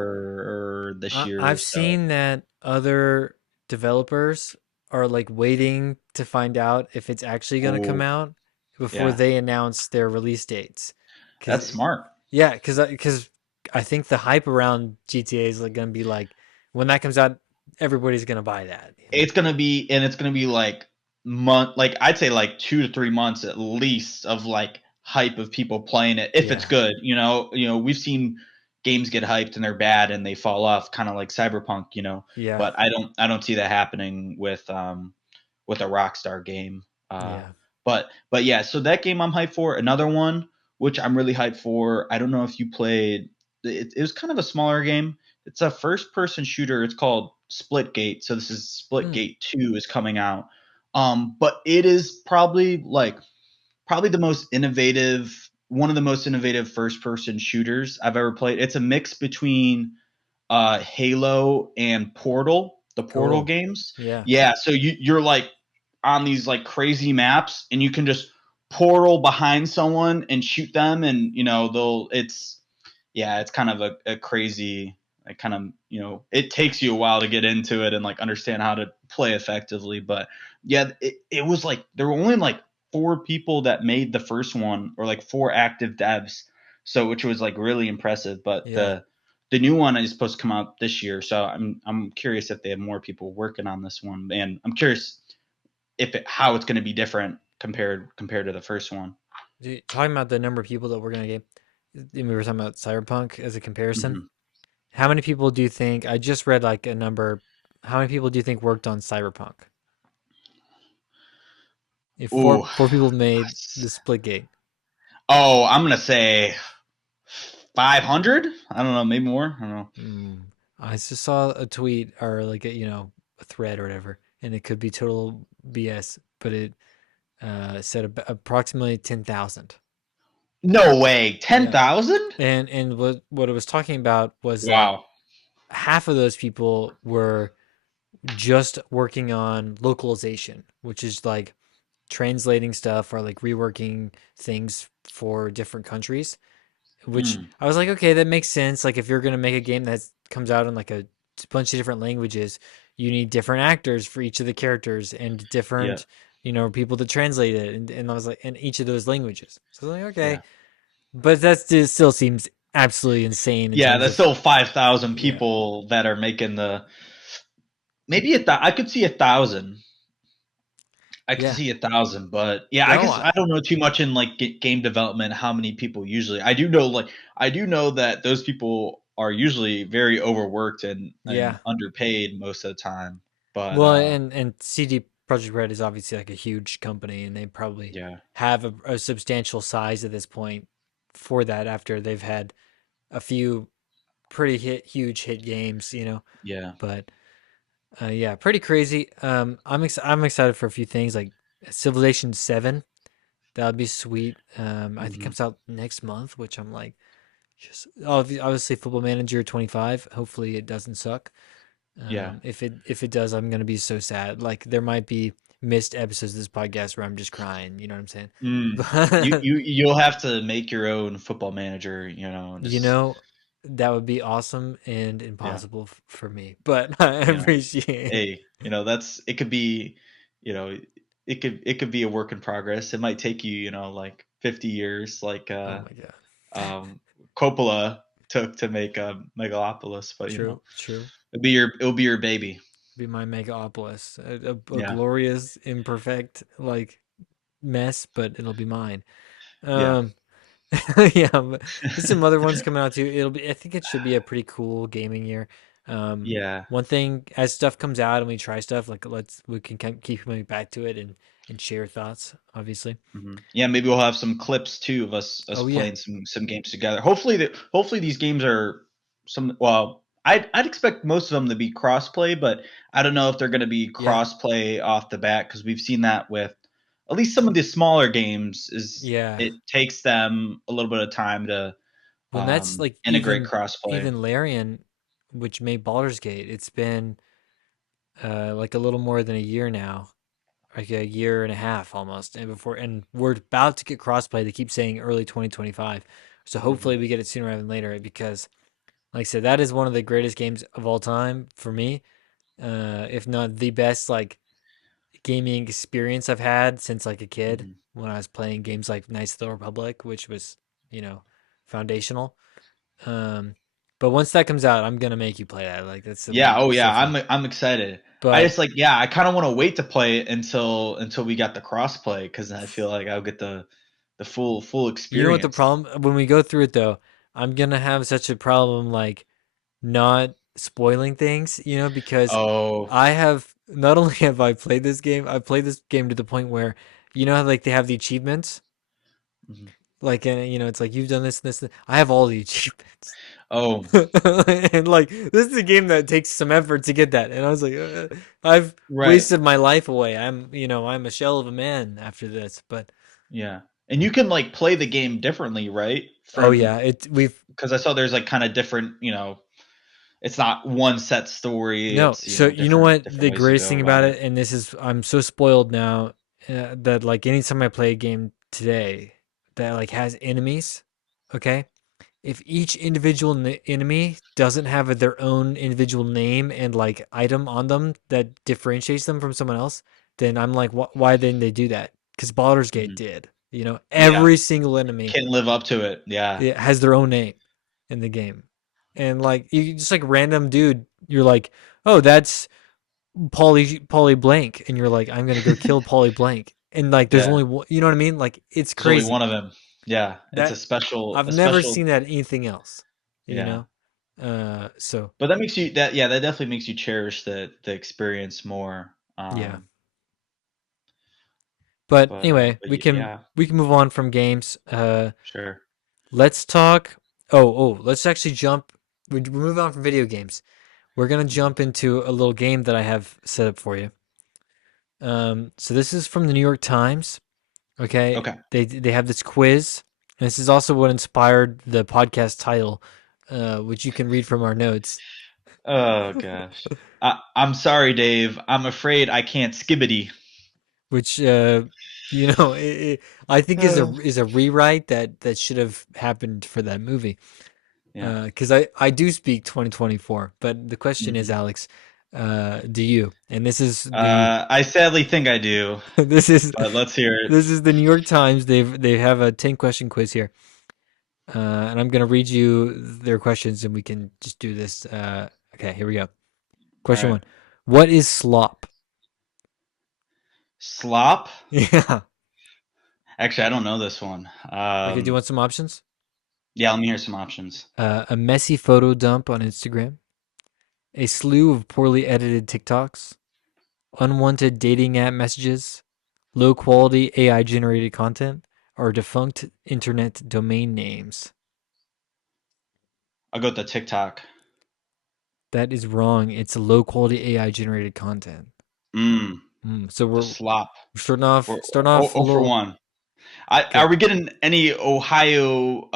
or this year. I've So, seen that other developers are like waiting to find out if it's actually going to come ooh, out before yeah, they announce their release dates. Cause that's smart. yeah, cause I think the hype around GTA is like going to be like when that comes out, everybody's going to buy that. You know? It's gonna be like like I'd say like 2 to 3 months at least of like hype of people playing it if it's Yeah, good. We've seen games get hyped and they're bad and they fall off, kind of like Cyberpunk. yeah, But I don't see that happening with a Rockstar game. Uh, yeah. but yeah, so that game I'm hyped for. Another one which I'm really hyped for. I don't know if you played. It was kind of a smaller game. It's a first person shooter. It's called Splitgate. So this is Mm, Splitgate 2 is coming out. But it is probably the most innovative, one of the most innovative first person shooters I've ever played. It's a mix between Halo and Portal, the Portal cool. games. Yeah, Yeah, so you're like on these like crazy maps, and you can just portal behind someone and shoot them, and they'll it's yeah, it's kind of a crazy like kind of it takes you a while to get into it and like understand how to play effectively. But yeah, it was like there were only like 4 people that made the first one, or like 4 active devs, so which was like really impressive. But yeah. the new one is supposed to come out this year, so I'm curious if they have more people working on this one, and I'm curious how it's going to be different compared to the first one. Talking about the number of people that we're gonna get, we were talking about Cyberpunk as a comparison. Hmm. How many people do you think? I just read like a number. How many people do you think worked on Cyberpunk? If Ooh. four people made the Splitgate. Oh, I'm gonna say 500. I don't know, maybe more. I don't know. Mm, I just saw a tweet or like a thread or whatever, and it could be total BS, but it said approximately 10,000. No way, ten Yeah, thousand. and what it was talking about was that Wow. half of those people were just working on localization, which is like translating stuff or like reworking things for different countries. Which Mm, I was like, okay, that makes sense. Like if you're gonna make a game that comes out in like a bunch of different languages, you need different actors for each of the characters and yeah, different, people to translate it. And I was like, in each of those languages. So I was like, yeah, okay, but that still seems absolutely insane in yeah. terms That's of still 5,000 yeah, people that are making the. Maybe I could see 1,000. I could yeah, see 1,000, but yeah, I no, guess I don't know too much in like game development. How many people usually? I do know that those people are usually very overworked and yeah. underpaid most of the time. But Well, and CD Projekt Red is obviously like a huge company, and they probably yeah, have a substantial size at this point for that after they've had a few pretty huge hit games, yeah. But yeah, pretty crazy. I'm excited for a few things like Civilization 7. That would be sweet. I think it Hmm. comes out next month, which I'm like, just obviously Football Manager 25. Hopefully it doesn't suck. Yeah. If it does, I'm gonna be so sad. Like there might be missed episodes of this podcast where I'm just crying. You know what I'm saying? Mm. But You'll have to make your own football manager. you Just know, that would be awesome and yeah, impossible for me. But I you know. appreciate. Hey, that's it could be, you know, it could be a work in progress. It might take you, like 50 years, like Oh my god. um, Coppola took to make Megalopolis, but True, true. it'll be your baby. Be my megapolis, a Yeah, glorious, imperfect like mess, but it'll be mine. yeah, Um, yeah, but there's some other ones coming out too. It'll be. I think it should be a pretty cool gaming year. Um, yeah. One thing as stuff comes out and we try stuff, like we can keep coming back to it and share thoughts. Obviously. Yeah, maybe we'll have some clips too of us Oh yeah, playing some games together. Hopefully these games are some. Well, I'd expect most of them to be crossplay, but I don't know if they're going to be yeah, crossplay off the bat because we've seen that with at least some of the smaller games. Is yeah. it takes them a little bit of time to Well, that's like integrate crossplay. even Larian, which made Baldur's Gate. It's been like a little more than a year now, like a year and a half almost, and we're about to get crossplay. They keep saying early 2025, so Hmm. hopefully we get it sooner rather than later. Because, like I said, that is one of the greatest games of all time for me, if not the best like gaming experience I've had since like a kid Hmm. when I was playing games like Knights of the Republic, which was you know foundational. Um, but once that comes out, I'm gonna make you play that. Like that's it'll Yeah. be Oh so yeah. fun. I'm excited. I But just like yeah. I kind of want to wait to play it until we got the crossplay because I feel like I'll get the full you know what the experience. problem when we go through it though, I'm gonna have such a problem like not spoiling things, because Oh. I have not only have I played this game, I've played this game to the point where how like they have the achievements, Mhm. like and it's like you've done this and this. I have all the achievements. Oh, And like this is a game that takes some effort to get that, and I was like, I've right. wasted my life away. I'm a shell of a man after this. But Yeah. And you can like play the game differently, right? oh From yeah, it we've because I saw there's like kind of different, it's not one set story. no. It's, So you know different what different the ways to greatest go thing about about it. it, and this is I'm so spoiled now, that like anytime I play a game today that like has enemies, okay, if each individual enemy doesn't have their own individual name and like item on them that differentiates them from someone else, then I'm like, why didn't they do that? Because Baldur's Gate Hmm. did. Yeah. Every single enemy, Can't live up to it. Yeah. it has their own name in the game, and like you just like random dude, you're like, oh, that's Polly Blank, and you're like, I'm gonna go kill Polly Blank, and like there's Yeah. only one, you know what I mean? Like it's There's only crazy one of them. Yeah. It's a that special I've a never special seen that anything else, you yeah. know. So But that makes you that yeah, that definitely makes you cherish the experience more. yeah. But anyway, But we yeah, can move on from games. sure. Let's talk. Let's actually jump. We move on from video games. We're gonna Mhm. jump into a little game that I have set up for you. So this is from the New York Times. Okay, Okay. they have this quiz, and this is also what inspired the podcast title, which you can read from our notes. Oh gosh. I'm sorry, Dave. I'm afraid I can't skibidi. Which I think is a Uh, rewrite that should have happened for that movie. yeah. Because I do speak 2024, but the question is, Hmm. Alex, do you? And this is the I sadly think I do, this is but let's hear it. this is the New York Times. They have a 10 question quiz here, and I'm gonna read you their questions, and we can just do this. Okay, here we go. All Question right. one: What is slop? Slop? Yeah. Actually, I don't know this one. Okay. Do you want some options? Yeah, let me hear some options. A messy photo dump on Instagram, a slew of poorly edited TikToks, unwanted dating app messages, low quality AI generated content, or defunct internet domain names. I'll go with the TikTok. That is wrong. It's low quality AI generated content. Mm, So the we're slop. We're starting off a oh for little. 1. Are Okay. we getting any Ohio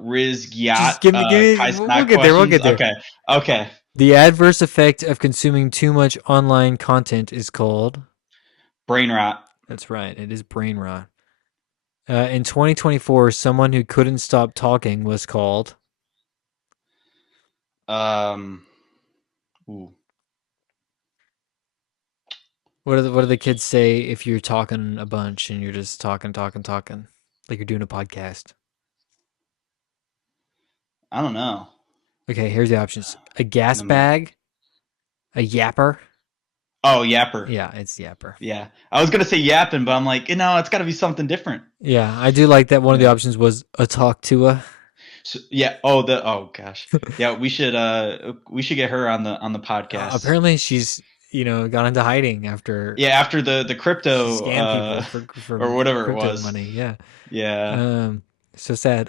Riz Just Yacht give me. Kai We'll Snack get there. We'll questions? get there. Okay. Okay. The adverse effect of consuming too much online content is called. Brain rot. That's right. It is brain rot. In 2024, someone who couldn't stop talking was called. Um. Ooh. What do the kids say if you're talking a bunch and you're just talking, like you're doing a podcast? I don't know. Okay, here's the options: a gas Um, bag, a yapper. oh, yapper. Yeah, it's yapper. Yeah, I was gonna say yapping, but I'm like, no, it's got to be something different. Yeah, I do like that. One of the Yeah. options was a talk to a. So, yeah. Oh, the. Oh gosh. Yeah, we should get her on the podcast. Apparently, she's gone into hiding after Yeah, after the she crypto scammed people or for whatever it crypto was. money. Yeah. Yeah. Um, so sad.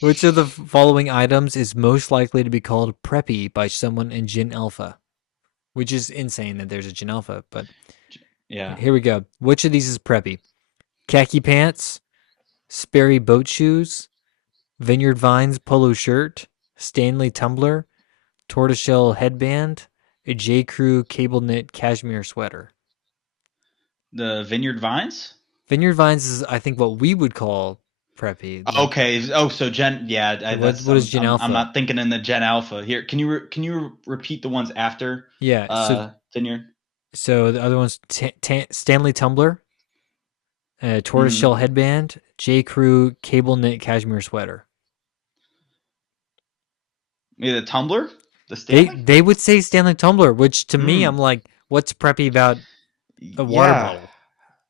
Which of the following items is most likely to be called preppy by someone in Gen Alpha? Which is insane that there's a Gen Alpha, but Yeah. here we go. Which of these is preppy? Khaki pants, Sperry boat shoes, Vineyard Vines polo shirt, Stanley tumbler, tortoiseshell headband, a J. Crew cable knit cashmere sweater. The Vineyard Vines. Vineyard Vines is, I think, what we would call preppy. Like, Okay. Oh, so Gen. Yeah, that's. what is Gen I'm Alpha? not thinking in the Gen Alpha here. Can you repeat the ones after Yeah. So Vineyard? so the other one's Stanley tumbler, tortoiseshell Mm-hmm. headband, J. Crew cable knit cashmere sweater. Maybe the Tumbler, the They Stanley. they would say Stanley tumbler, which to me, I'm Hmm. like, what's preppy about a water Yeah. bottle?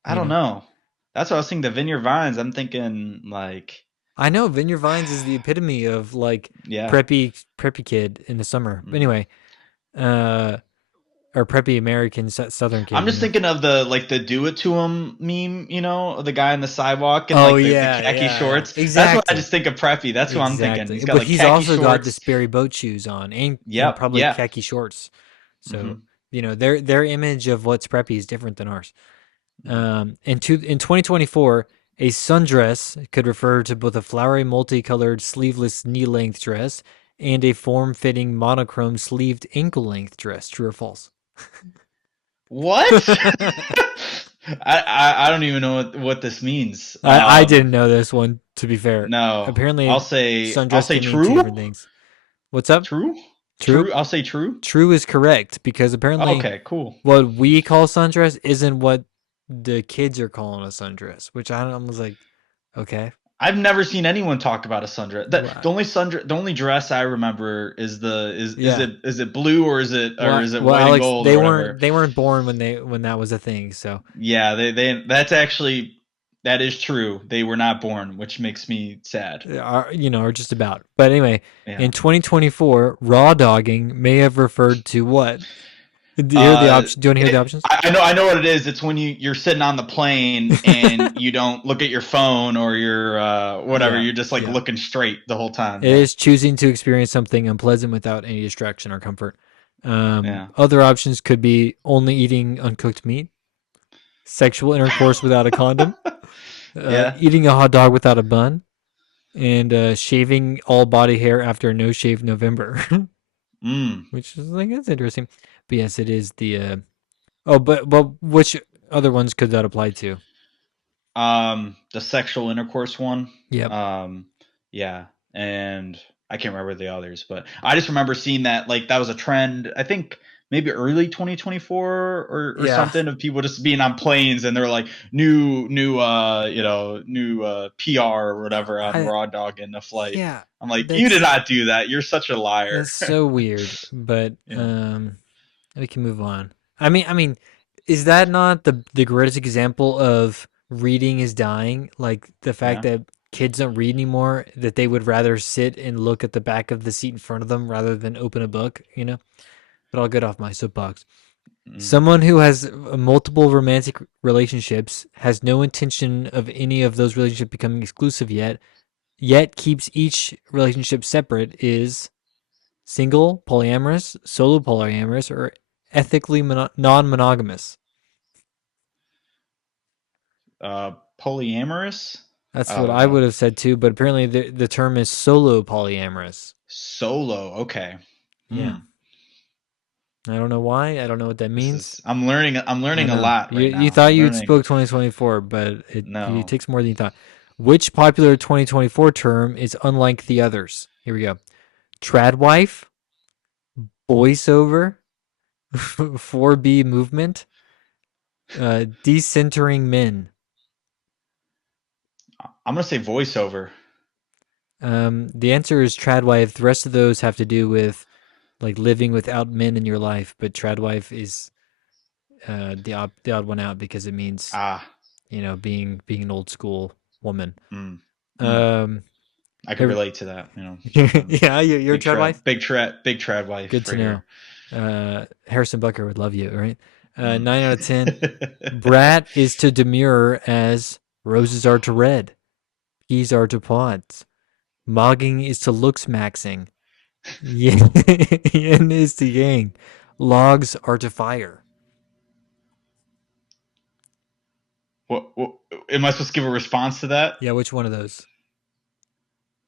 I You don't know. know. That's what I was thinking. The Vineyard Vines. I'm thinking like, I know Vineyard Vines is the epitome of like yeah. preppy kid in the summer. But Hmm. anyway, uh, or preppy American Southern I'm kid. just thinking of the do it to him meme, of the guy on the sidewalk and Oh like the yeah, khaki yeah, yeah. shorts. That's what I Exactly, just think of preppy. That's what I'm thinking. exactly. He's got But like he's khaki also got the shorts. Sperry boat shoes on, and Yep. probably Yeah. khaki shorts. So Hmm. their image of what's preppy is different than ours. Hmm. In 2024, a sundress could refer to both a flowery, multicolored, sleeveless knee-length dress and a form-fitting, monochrome, sleeved ankle-length dress. True or false? What? I I don't even know what this means. I didn't know this one. To be fair, No. I'll apparently say I'll sundress say can mean two different true. things. What's up? True. True. True. I'll say true. True is correct because apparently Okay. Cool. what we call sundress isn't what the kids are calling a sundress, which I was like, okay, I've never seen anyone talk about a sundress. well, The only dress I remember is the yeah. is it blue or is it Well, white and Alex, gold or they whatever? weren't born when that was a thing. So, Yeah, they that's actually that is true. They were not born, which makes me sad. or just about. But anyway, Yeah. in 2024, raw dogging may have referred to what? Do you hear the Uh, option? Do you want to hear the options? I know what it is. It's when you're sitting on the plane and you don't look at your phone or your whatever. Yeah, You're just like yeah. looking straight the whole time. It Yeah. is choosing to experience something unpleasant without any distraction or comfort. Yeah. Other options could be only eating uncooked meat, sexual intercourse without a condom, Yeah. eating a hot dog without a bun, and shaving all body hair after a no shave November, Mm. which is like that's interesting. But yes, it is the. But which other ones could that apply to? The sexual intercourse one. Yep. Um, yeah, and I can't remember the others, but I just remember seeing that like that was a trend. I think maybe early 2024 or Yeah. something of people just being on planes and they're like new PR or whatever on I raw dog in the flight. yeah. I'm like, you did That's not do that. You're such a liar. that's so weird. But Yeah, we can move on. I mean, is that not the greatest example of reading is dying? Like the fact yeah. that kids don't read anymore, that they would rather sit and look at the back of the seat in front of them rather than open a book. But I'll get off my soapbox. Mm. Someone who has multiple romantic relationships has no intention of any of those relationships becoming exclusive yet keeps each relationship separate is single, polyamorous, solo polyamorous, or ethically non-monogamous. Polyamorous. That's I what don't I know. would have said too, but apparently the term is solo polyamorous. Solo. Okay. Hmm. Yeah. I don't know why. I don't know what that This means. is I'm learning I a know. lot You right you now. thought I'm you'd learning. spoke 2024, but it No. takes more than you thought. Which popular 2024 term is unlike the others? Here we go. Tradwife, voiceover, 4B movement, decentering men. I'm gonna say voiceover. The answer is tradwife. The rest of those have to do with like living without men in your life, but tradwife is the odd one out because it means Ah. being an old school woman. Mm, mm. Um, I could here, relate to that. yeah, you're a tradwife. Big trad wife Good to right know. here. Harrison Bucker would love you, right? Mm. 9 out of 10. Brat is to demure as roses are to red, peas are to pods. Mogging is to looks maxing. Yin, yin is to yang. Logs are to fire. What am I supposed to give a response to that? Yeah, which one of those?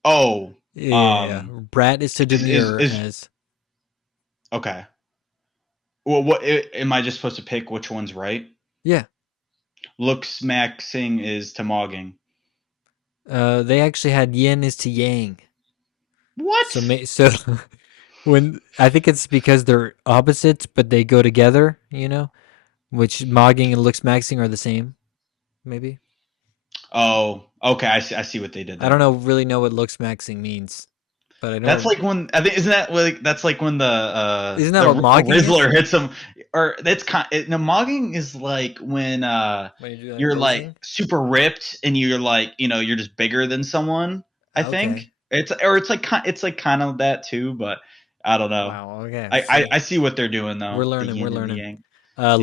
Oh, Yeah. Brat is to demure is as. okay. Well, what am I just supposed to pick which one's right? Yeah. Looks maxing is to mogging. They actually had yin is to yang. So, What? so when I think it's because they're opposites, but they go together, which mogging and looks maxing are the same, maybe. Oh, okay. I see what they did I don't there. really know what looks maxing means, but I That's know. like when I think isn't that like that's like when Isn't that the what mogging is? Rizzler hits him, or that's kind. No, mogging is like when When you do like you're like posing? super ripped and you're like you're just bigger than someone. I think Okay. it's like kind of that too, but I don't know. Wow. Okay. I See, see what they're doing we're though. The learning. We're yin and the learning. yang. Yeah.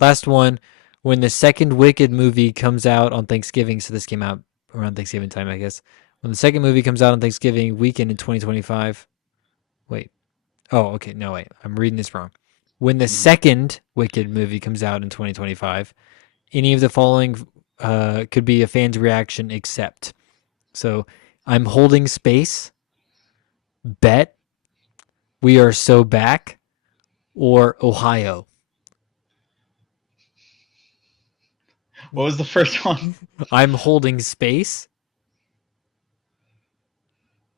Last one. When the second Wicked movie comes out on Thanksgiving, so this came out around Thanksgiving time, I guess. When the second movie comes out on Thanksgiving weekend in 2025. Wait. Oh, okay. No, wait. I'm reading this wrong. When the Mhm. second Wicked movie comes out in 2025, any of the following could be a fan's reaction except. So, I'm holding space, bet, we are so back, or Ohio. What was the first one? I'm holding space.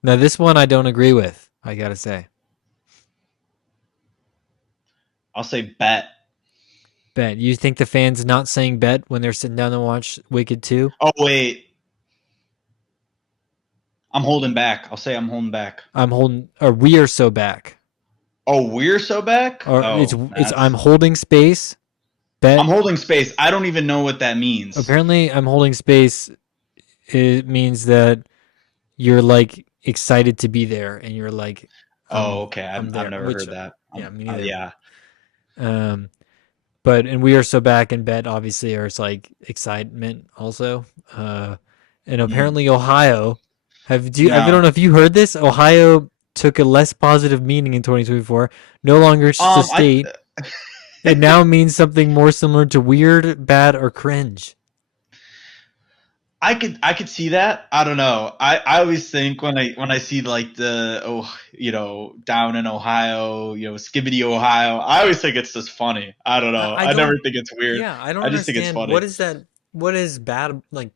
Now, this one I don't agree with, I gotta say. I'll say bet. Bet. You think the fans not saying bet when they're sitting down to watch Wicked 2? Oh wait, I'm holding back. I'll say I'm holding back. Or we are so back. Oh, we're so back. Or Oh, it's I'm that's holding space, I'm bet. holding space. I don't even know what that means. Apparently, I'm holding space. It means that you're like excited to be there and you're like, Oh, okay. I'm I've there, never which, heard that. yeah, me neither. Yeah. Um, but and we are so back and bet obviously are it's like excitement also. And Mhm. apparently Ohio I don't No. know if you heard this. Ohio took a less positive meaning in 2024. No longer it's just a I state. It now means something more similar to weird, bad, or cringe. I could see that. I don't know. I always think when I see like the down in Ohio, skibidi Ohio. I always think it's just funny. I don't know. I I never don't. think it's weird. Yeah, I don't I just think it's understand funny. what is that. What is bad? Like,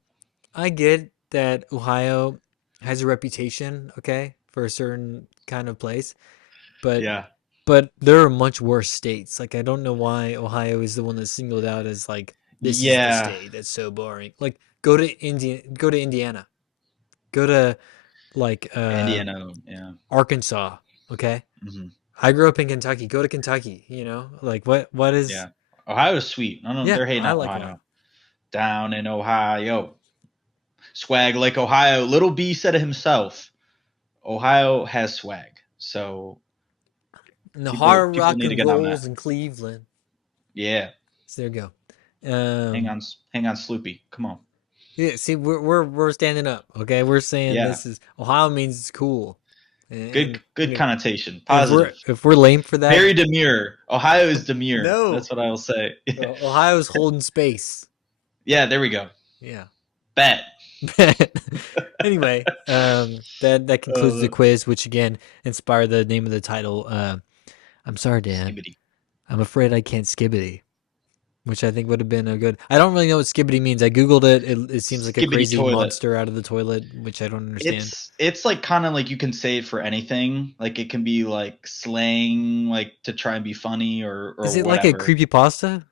I get that Ohio has a reputation, okay, for a certain kind of place, but Yeah. there are much worse states. Like, I don't know why Ohio is the one that's singled out as like this is the Yeah. state that's so boring. Like, go to go to Indiana, go to like Indiana. Yeah. Arkansas, okay. Hmm. I grew up in Kentucky. Go to Kentucky. Like what is? Yeah. Ohio's sweet. I don't know. Yeah, They're hating I on like Ohio. Ohio. Down in Ohio. Swag like Ohio. Little B said it himself. Ohio has swag. So And the people hard people rock need to and get on that. rolls in Cleveland. Yeah. So there you go. Hang on, Sloopy. Come on. Yeah. See, we're standing up. Okay, we're saying Yeah. this is Ohio means it's cool, Good connotation. and Positive. if we're lame for that, Very demure. Ohio is demure. no, That's what I will say. Ohio's holding space. Yeah, there we go. Yeah. Bet. Anyway, that concludes the Uh quiz, which again inspired the name of the title. I'm sorry, Dad. skibidi. I'm afraid I can't skibidi, which I think would have been a good. I don't really know what skibidi means. I googled it. It seems like a Skibidi crazy toilet. monster out of the toilet, which I don't understand. It's like kind of like you can say it for anything. Like it can be like slang, like to try and be funny or Is it like a whatever. creepy pasta?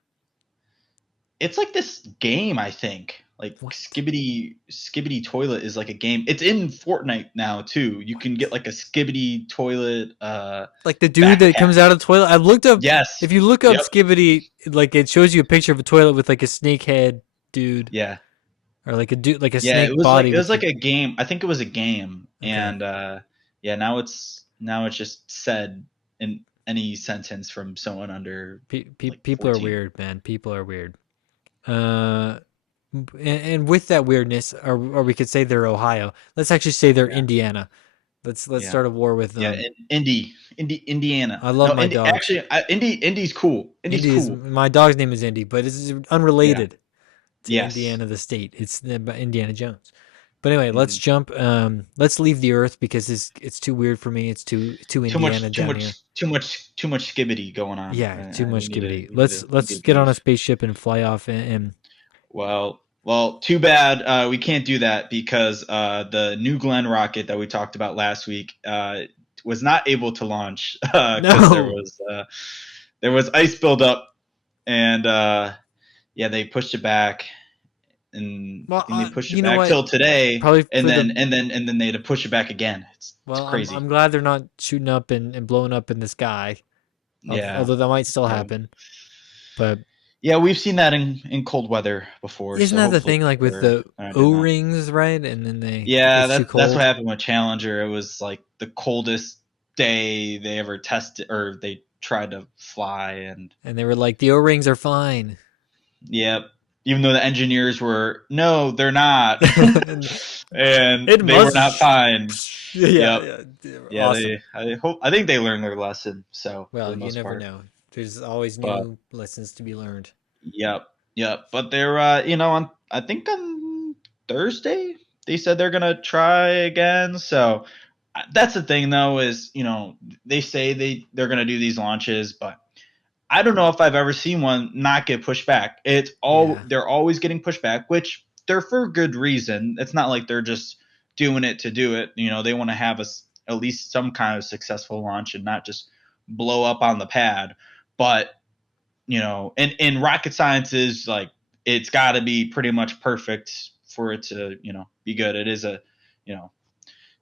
It's like this game, I think. Like What? Skibidi Toilet is like a game. It's in Fortnite now too. You can get What? like a Skibidi Toilet Like the dude that backpack. comes out of the toilet. I looked up. Yes. If you look up Yep. skibidi, like it shows you a picture of a toilet with like a snake head dude, Yeah. or like a dude, like a Yeah, snake body it was with like the. a game. I think it was a game. Okay. And yeah, now it's just said in any sentence from someone under like People are 14. weird, man. People are weird. Uh, and with that weirdness, or we could say they're Ohio. Let's actually say they're Yeah. Indiana. Let's Yeah. start a war with Yeah, them. Indiana. I love No, my dogs. Actually, Indy's cool. Indy's Indy is cool. my dog's name is Indy, but it's Yeah. unrelated to Yes. Indiana the state. It's Indiana Jones. But anyway, let's Mhm. jump. Let's leave the Earth because it's too weird for me. It's too Indiana down here. Too much skibbity going on. Yeah, too much skibidi. We Let's need to get on a leave. spaceship and fly off. And Well, too bad we can't do that because the New Glenn rocket that we talked about last week was not able to launch because no, there was ice buildup and yeah, they pushed it back, and I well, think they pushed it you know back what? till today, Probably and for the then they had to push it back again. It's well, crazy. I'm glad they're not shooting up and blowing up in the sky. Yeah. Although that might still Yeah. happen. But Yeah, we've seen that in cold weather before, isn't so that the hopefully thing? Like with the they're not doing O that. rings, right? And then they Yeah, it's too that's what cold, happened with Challenger. It was like the coldest day they ever tested or they tried to fly, and and they were like, the O rings are fine. yeah, even though the engineers were no, they're not, And and it they were not must. fine. Yeah, Yep. yeah, Yeah, awesome. I think they learned their lesson. So for Well, the you most never part, know. There's always but new lessons to be learned. yep, yep. But they're on I think on Thursday they said they're gonna try again. So that's the thing though is they say they're gonna do these launches, but I don't know if I've ever seen one not get pushed back. Yeah, They're always getting pushed back, which they're for good reason. It's not like they're just doing it to do it. They want to have at least some kind of successful launch and not just blow up on the pad. But in rocket science is like it's got to be pretty much perfect for it to be good. It is you know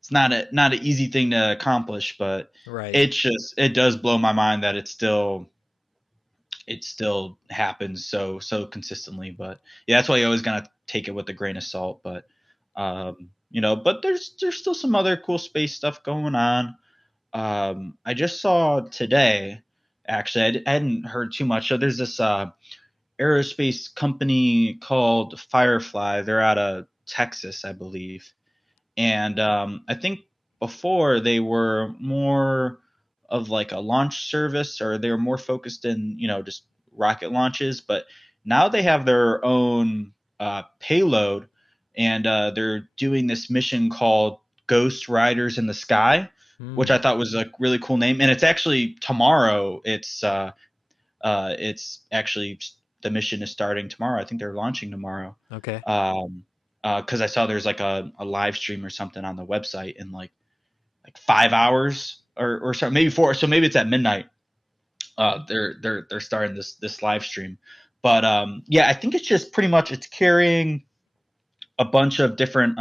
it's not an easy thing to accomplish, but right. it does blow my mind that it still happens so consistently. But yeah, that's why you always gotta take it with a grain of salt. But but there's still some other cool space stuff going on. I just saw today, actually, I hadn't heard too much. So there's this aerospace company called Firefly. They're out of Texas, I believe, and I think before they were more of like a launch service, or they were more focused in just rocket launches. But now they have their own payload, and they're doing this mission called Ghost Riders in the Sky, which Hmm. I thought was a really cool name. And it's actually tomorrow. It's actually the mission is starting tomorrow. I think they're launching tomorrow. Okay. Because I saw there's like a live stream or something on the website in like 5 hours or so, maybe four. So maybe it's at midnight. They're starting this live stream, but yeah, I think it's just pretty much it's carrying a bunch of different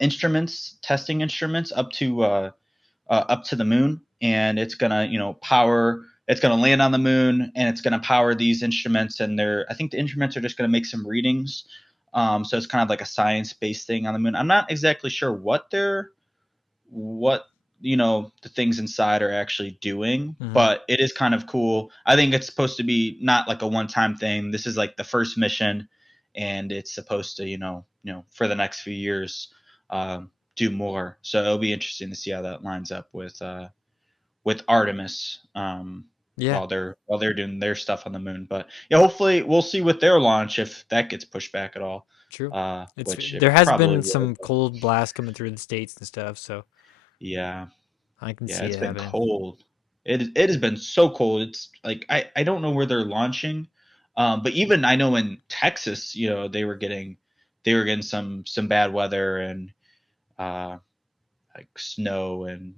instruments, testing instruments up to the moon, and it's gonna power. It's gonna land on the moon, and it's gonna power these instruments. And I think the instruments are just gonna make some readings. So it's kind of like a science-based thing on the moon. I'm not exactly sure what the things inside are actually doing, Hmm. but it is kind of cool. I think it's supposed to be not like a one-time thing. This is like the first mission, and it's supposed to for the next few years do more. So it'll be interesting to see how that lines up with Artemis Yeah. while they're doing their stuff on the moon. But yeah, hopefully we'll see with their launch if that gets pushed back at all. True. It's Which it there has probably been will. some cold blast coming through the states and stuff, so Yeah, I can yeah, see it's it been happening. cold. it has been so cold. It's like I don't know where they're launching, but even I know in Texas, they were getting some bad weather and uh, like snow and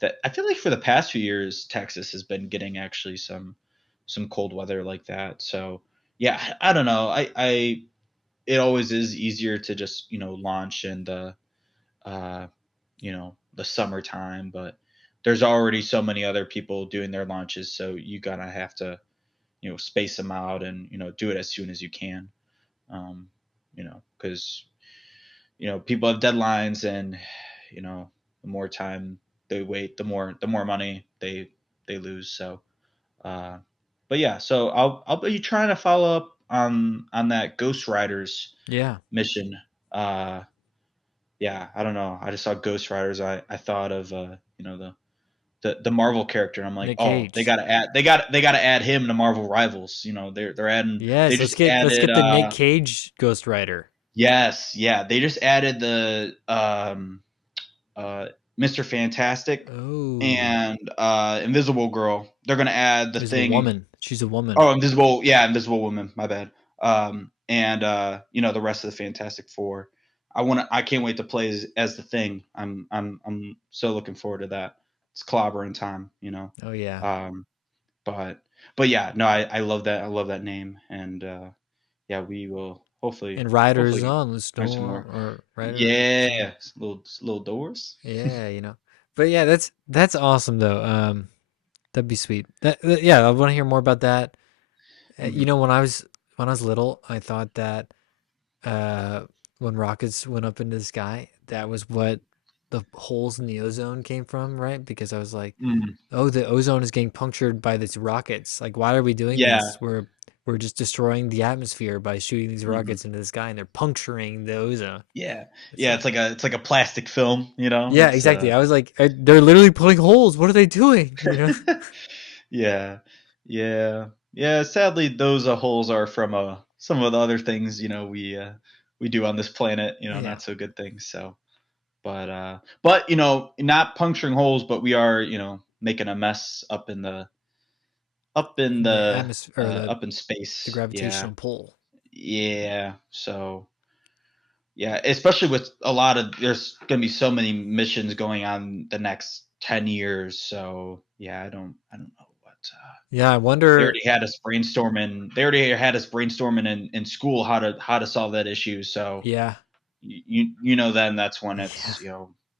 that I feel like for the past few years Texas has been getting actually some cold weather like that. So yeah, I don't know. I it always is easier to just launch in uh, the summertime, but there's already so many other people doing their launches, so you gotta have to space them out and do it as soon as you can. Because people have deadlines, and the more time they wait, the more money they lose. So, uh, but yeah, so I'll be trying to follow up on that Ghost Riders Yeah, mission. Yeah, I don't know. I just saw Ghost Riders. I thought of the Marvel character. I'm like, Nick oh, they Cage. gotta add they gotta add him to Marvel Rivals. They're adding they Yes, let's just get let's added get the Nick Cage Ghost Rider. yes, yeah, they just added the uh Mr. Fantastic Oh, and Invisible Girl. They're gonna add the there's a Thing. woman. She's a woman. Oh, Invisible, yeah, Invisible Woman. My bad. And the rest of the Fantastic Four. I can't wait to play as the Thing. I'm so looking forward to that. It's clobbering time. Oh yeah, Um, but but yeah, no, I love that. I love that name, and yeah, we will and hopefully Riders on the find some storm more. or Rider. Yeah, little doors. Yeah. But yeah, that's awesome though. That'd be sweet. Yeah, I want to hear more about that. Hmm. When I was little, I thought that uh, when rockets went up into the sky, that was what the holes in the ozone came from, right? Because I was like, Mm, oh, the ozone is getting punctured by these rockets. Like, why are we doing yeah. this? We're just destroying the atmosphere by shooting these Hmm. rockets into the sky, and they're puncturing the ozone. Yeah. It's Yeah. like, It's like a plastic film. yeah, It's exactly. I was like, they're literally pulling holes. What are they doing? yeah, yeah, yeah. Sadly, those holes are from some of the other things we do on this planet. Yeah. Not so good things. So, but not puncturing holes, but we are making a mess In the atmosphere or up in the space. Yeah, gravitational pull. yeah. So yeah, especially with a lot of there's going to be so many missions going on the next 10 years. So yeah, I don't know what. Yeah, I They wonder. already had us brainstorming. They already had us brainstorming in school how to solve that issue. So Yeah, then that's when yeah.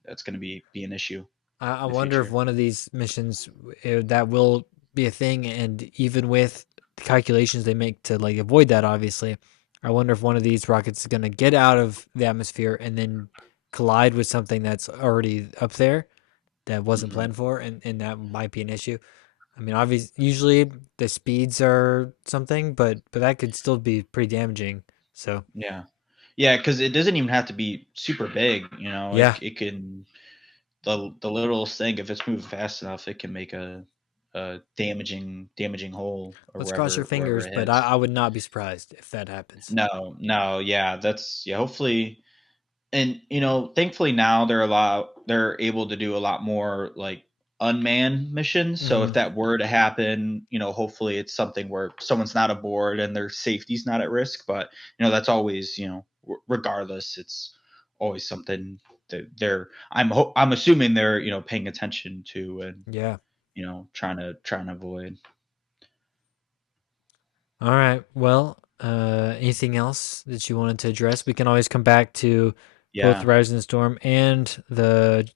that's going to be an issue I in the wonder if future. one of these missions that will be a thing, and even with the calculations they make to like avoid that, obviously, I wonder if one of these rockets is going to get out of the atmosphere and then collide with something that's already up there that wasn't Hmm. planned for, and that might be an issue. I mean, obviously, usually the speeds are something, but that could still be pretty damaging. So Yeah, yeah, because it doesn't even have to be super big. yeah, It can the littlest thing if it's moving fast enough, it can make a damaging hole or let's cross your wherever fingers. it But I, hits. I would not be surprised if that happens. No, no, yeah, that's yeah. Hopefully, and thankfully now they're able to do a lot more like unmanned missions. So if Hmm. that were to happen, hopefully it's something where someone's not aboard and their safety's not at risk. But that's always regardless, it's always something that I'm assuming they're paying attention to and Yeah. trying to avoid. All right. Well, anything else that you wanted to address? We can always come back to both Yeah. Rise and Storm and the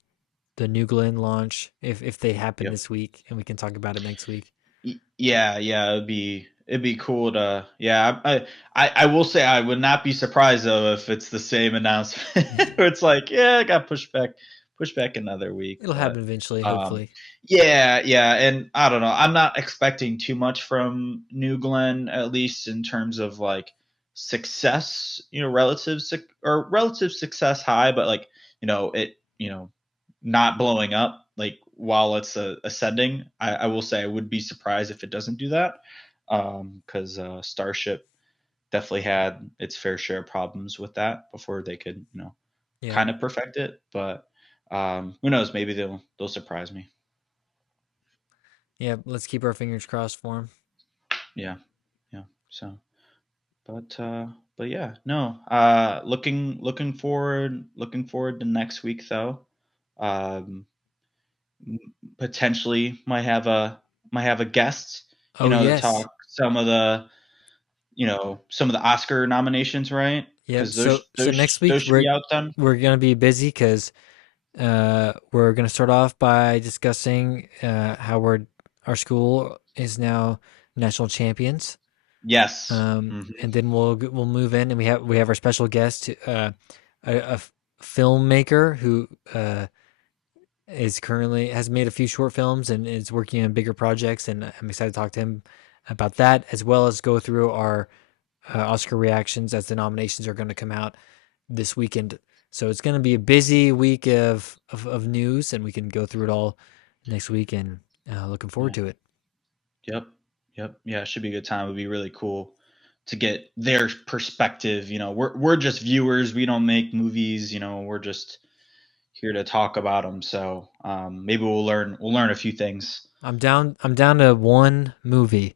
New Glenn launch if they happen Yep. this week, and we can talk about it next week. Yeah, yeah, it'd be cool to yeah. I will say I would not be surprised though if it's the same announcement where it's like yeah, I got pushed back another week, It'll but happen eventually, um, hopefully. yeah, and I don't know. I'm not expecting too much from New Glenn, at least in terms of like success, relative success high, but like it not blowing up like while it's ascending. I will say I would be surprised if it doesn't do that because Starship definitely had its fair share of problems with that before they could Yeah. kind of perfect it. But who knows? Maybe they'll surprise me. Yeah, let's keep our fingers crossed for him. Yeah, yeah. So, but but yeah, no. Looking forward to next week though. Um, Potentially might have a guest, Oh to yes, talk some of the Oscar nominations, right? yep. Because So next those week should be out then. we're gonna be busy because we're gonna start off by discussing how our school is now national champions. Yes. Hmm. And then we'll move in, and we have our special guest, a filmmaker who is currently has made a few short films and is working on bigger projects, and I'm excited to talk to him about that, as well as go through our Oscar reactions as the nominations are going to come out this weekend. So it's going to be a busy week of news, and we can go through it all next week, and looking forward Yeah. to it. Yep. Yep. Yeah. It should be a good time. It would be really cool to get their perspective. We're just viewers. We don't make movies. We're just here to talk about them. So maybe we'll learn a few things. I'm down to one movie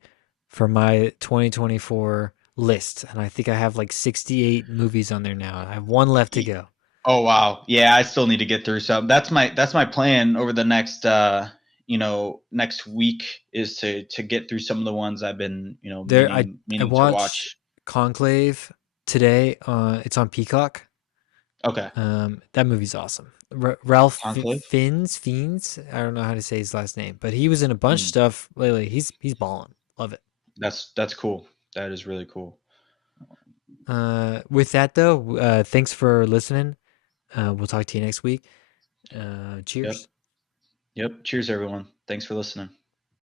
for my 2024 list, and I think I have like 68 movies on there now. I have one left to go. Oh wow. Yeah, I still need to get through some. That's my plan over the next next week is to get through some of the ones I've been, There, I meaning to watched watch. Conclave today. It's on Peacock. Okay. That movie's awesome. Ralph Conclave? Fiennes. I don't know how to say his last name, but he was in a bunch of Hmm. stuff lately. He's balling. Love it. That's cool. That is really cool. With that though, thanks for listening. We'll talk to you next week. Yep. Cheers. Yep. Cheers everyone. Thanks for listening.